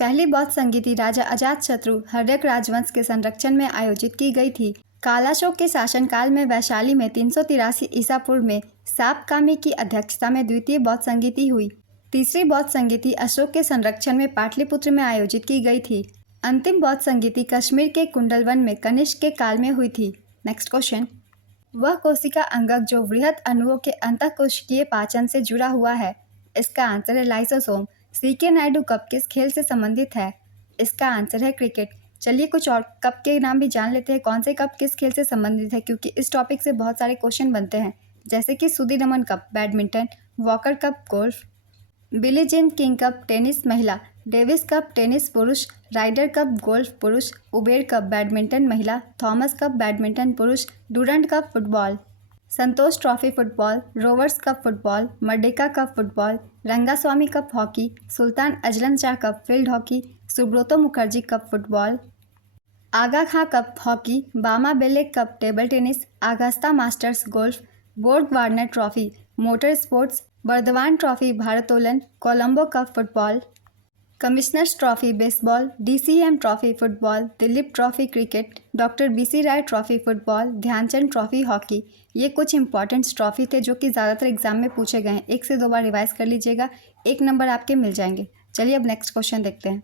पहली बौद्ध संगीति राजा अजातशत्रु हर्यक राजवंश के संरक्षण में आयोजित की गई थी। कालाशोक के शासनकाल में वैशाली में 383 ईसा पूर्व में सापकामी की अध्यक्षता में द्वितीय बौद्ध संगीति हुई। तीसरी बौद्ध संगीति अशोक के संरक्षण में पाटलिपुत्र में आयोजित की गई थी। अंतिम बौद्ध संगीति कश्मीर के कुंडलवन में कनिष्क के काल में हुई थी। नेक्स्ट क्वेश्चन, वह कोशिका अंगक जो वृहद अणुओं के अंतःकोशिकीय पाचन से जुड़ा हुआ है? इसका आंसर है लाइसोसोम। सीके नायडू कप किस खेल से संबंधित है? इसका आंसर है क्रिकेट। चलिए कुछ और कप के नाम भी जान लेते हैं, कौन से कप किस खेल से संबंधित है, क्योंकि इस टॉपिक से बहुत सारे क्वेश्चन बनते हैं। जैसे कि Sudirman Cup badminton, Walker Cup golf, Billie Jean King Cup tennis महिला, डेविस कप टेनिस पुरुष, राइडर कप गोल्फ पुरुष, उबेर कप बैडमिंटन महिला, थॉमस कप बैडमिंटन पुरुष, Durand Cup football, Santosh Trophy football, Rovers Cup football, Merdeka Cup football, Rangaswamy Cup hockey, Sultan Azlan Shah Cup field hockey, Subroto Mukherjee Cup football, Aga Khan Cup hockey, Bama Belek Cup table tennis, Augusta Masters golf, बोर्ग Warner Trophy motor sports, Burdwan Trophy भारोत्तोलन, Colombo Cup football, Commissioners Trophy baseball, DCM Trophy football, Duleep Trophy cricket, doctor BC Roy Trophy football, Dhyan Chand Trophy hockey. ये कुछ important trophy थे जो कि ज़्यादातर exam में पूछे गए हैं। 1 से 2 बार रिवाइज कर लीजिएगा, 1 नंबर आपके मिल जाएंगे। चलिए अब नेक्स्ट क्वेश्चन देखते हैं।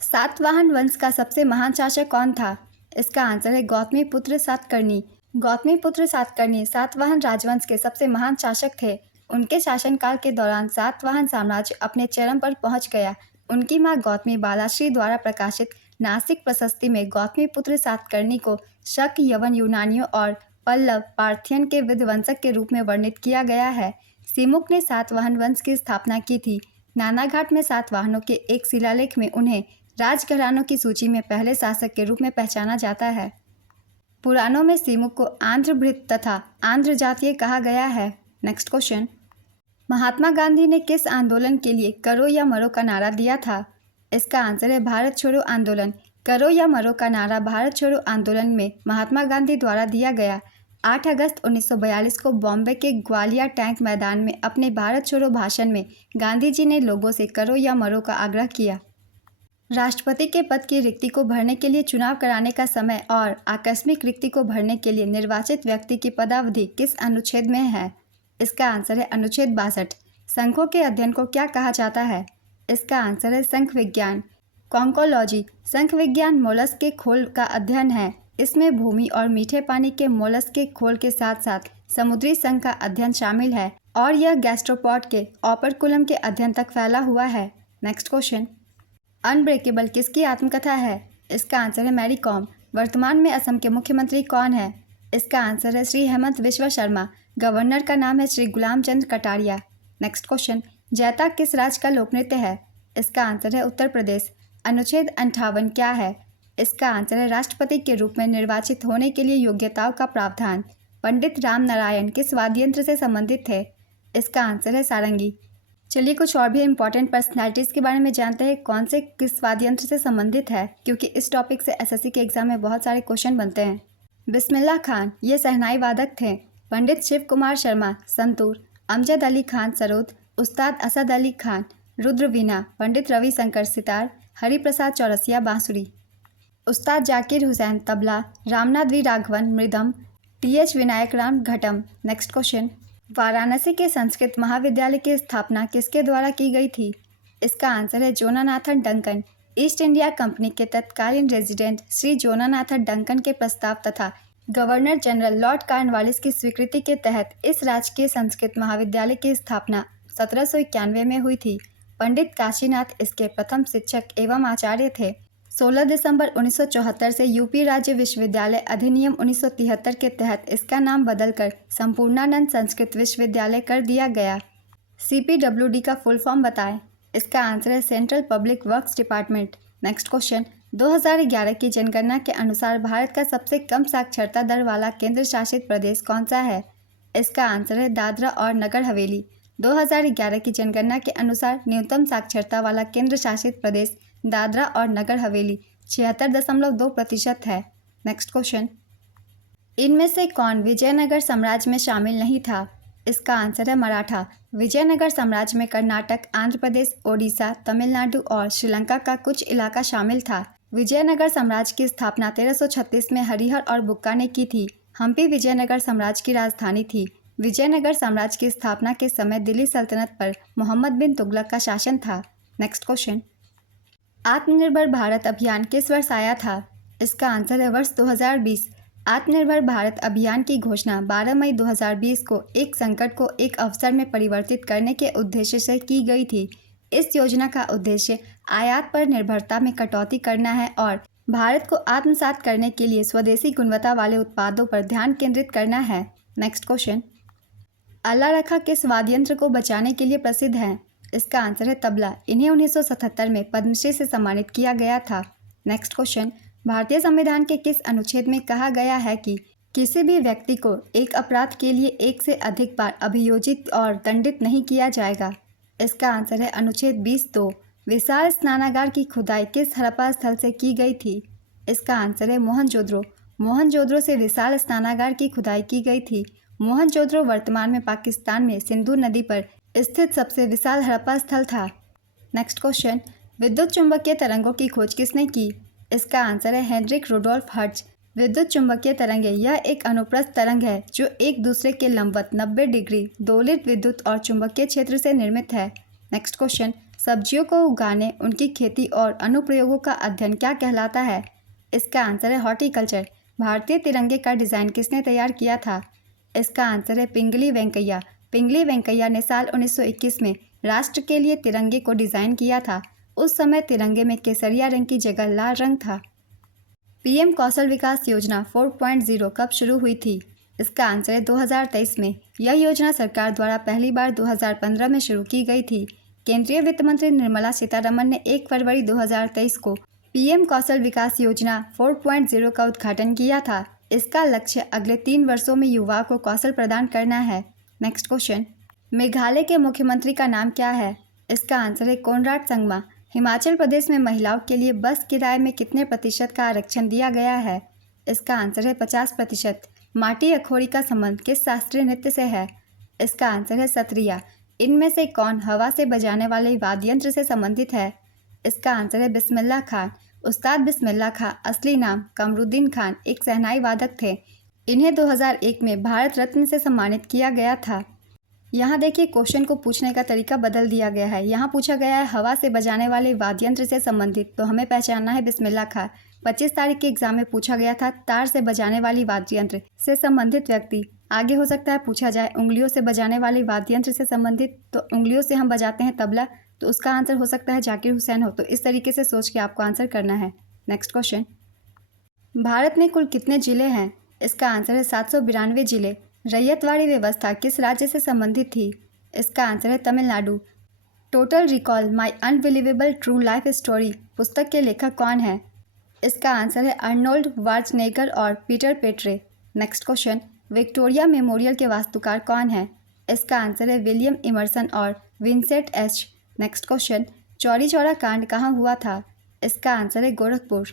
सातवाहन वंश का सबसे महान शासक कौन था? इसका आंसर है गौतमीपुत्र सातकर्णी। गौतमीपुत्र सातकर्णी सातवाहन राजवंश के सबसे महान शासक थे। उनके शासनकाल के दौरान सातवाहन साम्राज्य अपने चरम पर पहुंच गया। उनकी मां गौतमी बालाश्री द्वारा प्रकाशित नासिक प्रशस्ति में गौतमीपुत्र सातकर्णी को शक, यवन यूनानियों और पल्लव पार्थियन के विध्वंसक के रूप में वर्णित किया गया है। सिमुक ने सातवाहन वंश की स्थापना की थी। नानाघाट में सातवाहनों के एक शिलालेख में उन्हें राजघरानों की सूची में पहले शासक के रूप में पहचाना जाता है। पुराणों में सिमुक को आंध्रभृत तथा आंध्र जातीय कहा गया है। नेक्स्ट क्वेश्चन, महात्मा गांधी ने किस आंदोलन के लिए करो या मरो का नारा दिया था? इसका आंसर है भारत छोड़ो आंदोलन। करो या मरो का नारा भारत छोड़ो आंदोलन में महात्मा गांधी द्वारा दिया गया। 8 अगस्त 1942 को बॉम्बे के ग्वालियर टैंक मैदान में अपने भारत छोड़ो भाषण में गांधी जी ने लोगों से करो या मरो का आग्रह किया। राष्ट्रपति के पद की रिक्ति को भरने के लिए चुनाव कराने का समय और आकस्मिक रिक्ति को भरने के लिए निर्वाचित व्यक्ति की पदावधि किस अनुच्छेद में है? इसका आंसर है अनुच्छेद 62। शंखों के अध्ययन को क्या कहा जाता है? इसका आंसर है शंख विज्ञान। कॉन्कोलॉजी शंख विज्ञान मोलस्क के खोल का अध्ययन है। इसमें भूमि और मीठे पानी के मोलस्क के खोल के साथ साथ समुद्री शंख का अध्ययन शामिल है और यह गैस्ट्रोपॉड के ऑपरकुलम के अध्ययन तक फैला हुआ है। नेक्स्ट क्वेश्चन, अनब्रेकेबल किसकी आत्मकथा है? इसका आंसर है मैरी कॉम। वर्तमान में असम के मुख्यमंत्री कौन है? इसका आंसर है श्री हेमंत बिश्वा शर्मा। गवर्नर का नाम है श्री गुलाम चंद कटारिया। नेक्स्ट क्वेश्चन, जैता किस राज्य का लोकनृत्य है? इसका आंसर है उत्तर प्रदेश। अनुच्छेद 58 क्या है? इसका आंसर है राष्ट्रपति के रूप में निर्वाचित होने के लिए योग्यताओं का प्रावधान। पंडित राम नारायण किस वाद्य यंत्र से संबंधित थे? इसका आंसर है सारंगी। चलिए कुछ और भी इम्पोर्टेंट पर्सनैलिटीज़ के बारे में जानते हैं, कौन से किस वाद्य यंत्र से संबंधित है, क्योंकि इस टॉपिक से एसएससी के एग्जाम में बहुत सारे क्वेश्चन बनते हैं। बिस्मिल्लाह खान ये शहनाई वादक थे। पंडित शिव कुमार शर्मा संतूर, अमजद अली खान सरोद, उस्ताद असद अली खान रुद्र वीणा, पंडित रविशंकर सितार, हरिप्रसाद चौरसिया बांसुरी, Ustad Zakir Hussain tabla, Ramnath V Raghavan mridangam, TH Vinayak Ram ghatam. Next question, Varanasi के संस्कृत महाविद्यालय की स्थापना किसके द्वारा की गई थी? इसका आंसर है जोनानाथन डंकन। ईस्ट इंडिया कंपनी के तत्कालीन रेजिडेंट श्री जोनानाथन डंकन के प्रस्ताव तथा गवर्नर जनरल लॉर्ड कॉर्नवालिस की स्वीकृति के तहत इस राजकीय संस्कृत महाविद्यालय की स्थापना 1791 में हुई थी। पंडित काशीनाथ इसके प्रथम शिक्षक एवं आचार्य थे। 16 दिसंबर 1974 से यूपी राज्य विश्वविद्यालय अधिनियम 1973 के तहत इसका नाम बदलकर संपूर्णानंद संस्कृत विश्वविद्यालय कर दिया गया। CPWD का फुल फॉर्म बताएं। इसका आंसर है central public works department. Next question, 2011 की जनगणना के अनुसार भारत का सबसे कम साक्षरता दर वाला केंद्र शासित प्रदेश कौन सा है? इसका आंसर है दादरा और नगर हवेली। 2011 की जनगणना के अनुसार न्यूनतम साक्षरता वाला केंद्र शासित प्रदेश दादरा और नगर हवेली 76.2% है। नेक्स्ट क्वेश्चन, इनमें से कौन विजयनगर साम्राज्य में शामिल नहीं था? इसका आंसर है मराठा। विजयनगर साम्राज्य में कर्नाटक, आंध्र प्रदेश, ओडिशा, तमिलनाडु और श्रीलंका का कुछ इलाका शामिल था। विजयनगर साम्राज्य की स्थापना 1336 में हरिहर और बुक्का ने की थी। हम्पी विजयनगर साम्राज्य की राजधानी थी। विजयनगर साम्राज्य की स्थापना के समय दिल्ली सल्तनत पर मोहम्मद बिन तुगलक का शासन था। नेक्स्ट क्वेश्चन, आत्मनिर्भर भारत अभियान किस वर्ष आया था? इसका आंसर है वर्ष 2020। आत्मनिर्भर भारत अभियान की घोषणा 12 मई 2020 को एक संकट को एक अवसर में परिवर्तित करने के उद्देश्य से की गई थी। इस योजना का उद्देश्य आयात पर निर्भरता में कटौती करना है और भारत को आत्मसात करने के लिए स्वदेशी गुणवत्ता वाले उत्पादों पर ध्यान केंद्रित करना है। नेक्स्ट क्वेश्चन, अल्लाह रखा किस वाद्य यंत्र को बजाने के लिए प्रसिद्ध है? इसका आंसर है तबला। इन्हें 1977 में पद्मश्री से सम्मानित किया गया था। नेक्स्ट क्वेश्चन, भारतीय संविधान के किस अनुच्छेद में कहा गया है कि किसी भी व्यक्ति को एक अपराध के लिए एक से अधिक बार अभियोजित और दंडित नहीं किया जाएगा? इसका आंसर है अनुच्छेद 20(2). विशाल स्नानागार की खुदाई किस हड़प्पा स्थल से की गई थी? इसका आंसर है मोहनजोदड़ो। मोहनजोदड़ो से विशाल स्नानागार की खुदाई की गई थी। मोहनजोदड़ो वर्तमान में पाकिस्तान में सिंधु नदी पर स्थित सबसे विशाल हड़प्पा स्थल था। नेक्स्ट क्वेश्चन, विद्युत चुंबकीय तरंगों की खोज किसने की? इसका आंसर है हेनरिक रुडोल्फ हर्ट्ज। विद्युत चुंबकीय तरंगें यह एक अनुप्रस्थ तरंग है जो एक दूसरे के लंबवत 90 डिग्री दोलित विद्युत और चुंबकीय क्षेत्र से निर्मित है। नेक्स्ट क्वेश्चन, सब्जियों को उगाने, उनकी खेती और अनुप्रयोगों का अध्ययन क्या कहलाता है? इसका आंसर है हॉर्टिकल्चर। भारतीय तिरंगे का डिज़ाइन किसने तैयार किया था? इसका आंसर है पिंगली वेंकैया। पिंगली वेंकैया ने साल 1921 में राष्ट्र के लिए तिरंगे को डिज़ाइन किया था। उस समय तिरंगे में केसरिया रंग की जगह लाल रंग था। पीएम कौशल विकास योजना 4.0 कब शुरू हुई थी? इसका आंसर है 2023 में। यह योजना सरकार द्वारा पहली बार 2015 में शुरू की गई थी। केंद्रीय वित्त मंत्री निर्मला सीतारमण ने 1 फरवरी 2023 को पीएम कौशल विकास योजना 4.0 का उद्घाटन किया था। इसका लक्ष्य अगले 3 वर्षों में युवाओं को कौशल प्रदान करना है। नेक्स्ट क्वेश्चन, मेघालय के मुख्यमंत्री का नाम क्या है? इसका आंसर है कोनराड संगमा। हिमाचल प्रदेश में महिलाओं के लिए बस किराए में कितने प्रतिशत का आरक्षण दिया गया है? इसका आंसर है 50%। माटी अखोरी का संबंध किस शास्त्रीय नृत्य से है? इसका आंसर है सत्रिया। इनमें से कौन हवा से बजाने वाले वाद्य यंत्र से संबंधित है? इसका आंसर है बिस्मिल्लाह खान। उस्ताद बिस्मिल्लाह खान असली नाम कमरुद्दीन खान एक शहनाई वादक थे। इन्हें 2001 में भारत रत्न से सम्मानित किया गया था। यहाँ देखिए क्वेश्चन को पूछने का तरीका बदल दिया गया है। यहाँ पूछा गया है हवा से बजाने वाले वाद्य यंत्र से संबंधित, तो हमें पहचानना है बिस्मिल्लाह खान। 25 तारीख के एग्जाम में पूछा गया था तार से बजाने वाली वाद्य यंत्र से संबंधित व्यक्ति। आगे हो सकता है पूछा जाए उंगलियों से बजाने वाले वाद्य यंत्र से संबंधित, तो उंगलियों से हम बजाते हैं तबला, तो उसका आंसर हो सकता है जाकिर हुसैन हो। तो इस तरीके से सोच के आपको आंसर करना है। नेक्स्ट क्वेश्चन, भारत में कुल कितने जिले हैं? इसका आंसर है 792 जिले। रैयतवाड़ी व्यवस्था किस राज्य से संबंधित थी? इसका आंसर है तमिलनाडु। टोटल रिकॉल माई अनबिलीवेबल ट्रू लाइफ स्टोरी पुस्तक के लेखक कौन है? इसका आंसर है अर्नोल्ड वार्जनेगर और Peter Petre. Next question, Victoria memorial के वास्तुकार कौन है? इसका आंसर है विलियम इमर्सन और Vincent H. Next question, Chauri Chaura कांड कहाँ हुआ था? इसका आंसर है गोरखपुर।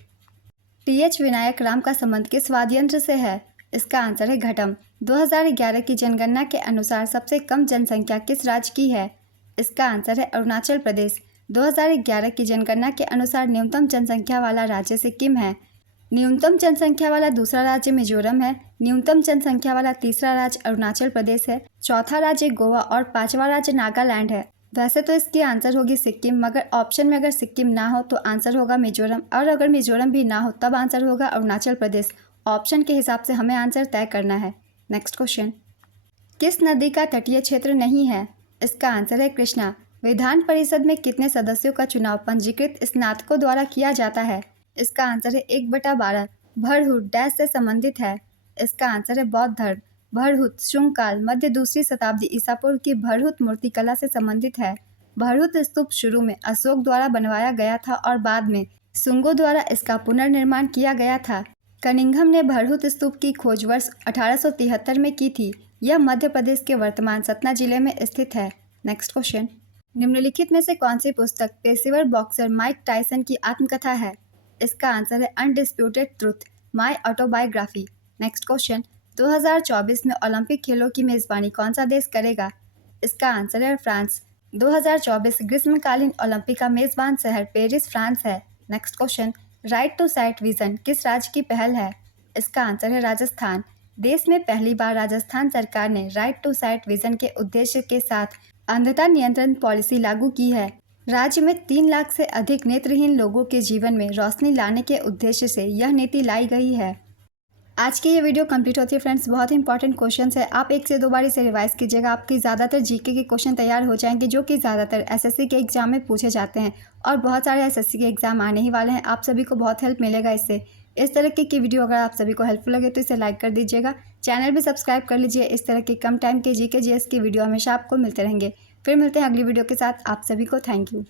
टीएच विनायक राम का संबंध किस वाद्य यंत्र से है? इसका आंसर है घटम। 2011 की जनगणना के अनुसार सबसे कम जनसंख्या किस राज्य की है? इसका आंसर है अरुणाचल प्रदेश। 2011 की जनगणना के अनुसार न्यूनतम जनसंख्या वाला राज्य सिक्किम है। न्यूनतम जनसंख्या वाला दूसरा राज्य मिजोरम है। न्यूनतम जनसंख्या वाला तीसरा राज्य अरुणाचल प्रदेश है। चौथा राज्य गोवा और 5वां राज्य नागालैंड है। वैसे तो इसकी आंसर होगी सिक्किम, मगर ऑप्शन में अगर सिक्किम ना हो तो आंसर होगा मिजोरम, और अगर मिजोरम भी ना हो तब आंसर होगा अरुणाचल प्रदेश। ऑप्शन के हिसाब से हमें आंसर तय करना है। नेक्स्ट क्वेश्चन, किस नदी का तटीय क्षेत्र नहीं है? इसका आंसर है कृष्णा। विधान परिषद में कितने सदस्यों का चुनाव पंजीकृत स्नातकों द्वारा किया जाता है? इसका आंसर है 1/12। भरहुत डैश से संबंधित है? इसका आंसर है बौद्ध धर्म। भरहुत शुंग काल मध्य 2री शताब्दी ईसा पूर्व की भरहुत मूर्तिकला से संबंधित है। भरहुत स्तूप शुरू में अशोक द्वारा बनवाया गया था और बाद में शुंगों द्वारा इसका पुनर्निर्माण किया गया था। कनिंघम ने भरहुत स्तूप की खोज वर्ष 1873 में की थी। यह मध्य प्रदेश के वर्तमान सतना जिले में स्थित है। नेक्स्ट क्वेश्चन, निम्नलिखित में से कौन सी पुस्तक पेशेवर बॉक्सर माइक टायसन की आत्मकथा है? इसका आंसर है undisputed truth my autobiography. Next question, 2024 में ओलंपिक खेलों की मेज़बानी कौन सा देश करेगा? इसका आंसर है फ्रांस। 2024 ग्रीष्मकालीन ओलंपिक का मेज़बान शहर पेरिस फ्रांस है। Next question, right to sight vision किस राज्य की पहल है? इसका आंसर है राजस्थान। देश में पहली बार राजस्थान सरकार ने राइट टू साइट विजन के उद्देश्य के साथ अंधता नियंत्रण पॉलिसी लागू की है। राज्य में 3 लाख से अधिक नेत्रहीन लोगों के जीवन में रोशनी लाने के उद्देश्य से यह नीति लाई गई है। आज की ये वीडियो कंप्लीट होती है फ्रेंड्स। बहुत ही इंपॉर्टेंट क्वेश्चन है, आप 1 से 2 बार इसे रिवाइज कीजिएगा। आपकी ज़्यादातर जीके के क्वेश्चन तैयार हो जाएंगे जो कि ज़्यादातर एसएससी के एग्जाम में पूछे जाते हैं और बहुत सारे एसएससी के एग्जाम आने ही वाले हैं। आप सभी को बहुत हेल्प मिलेगा इससे। इस तरह की वीडियो अगर आप सभी को हेल्पफुल लगे तो इसे लाइक कर दीजिएगा, चैनल भी सब्सक्राइब कर लीजिए। इस तरह की कम टाइम के जीके जीएस की वीडियो हमेशा आपको मिलते रहेंगे। फिर मिलते हैं अगली वीडियो के साथ। आप सभी को थैंक यू।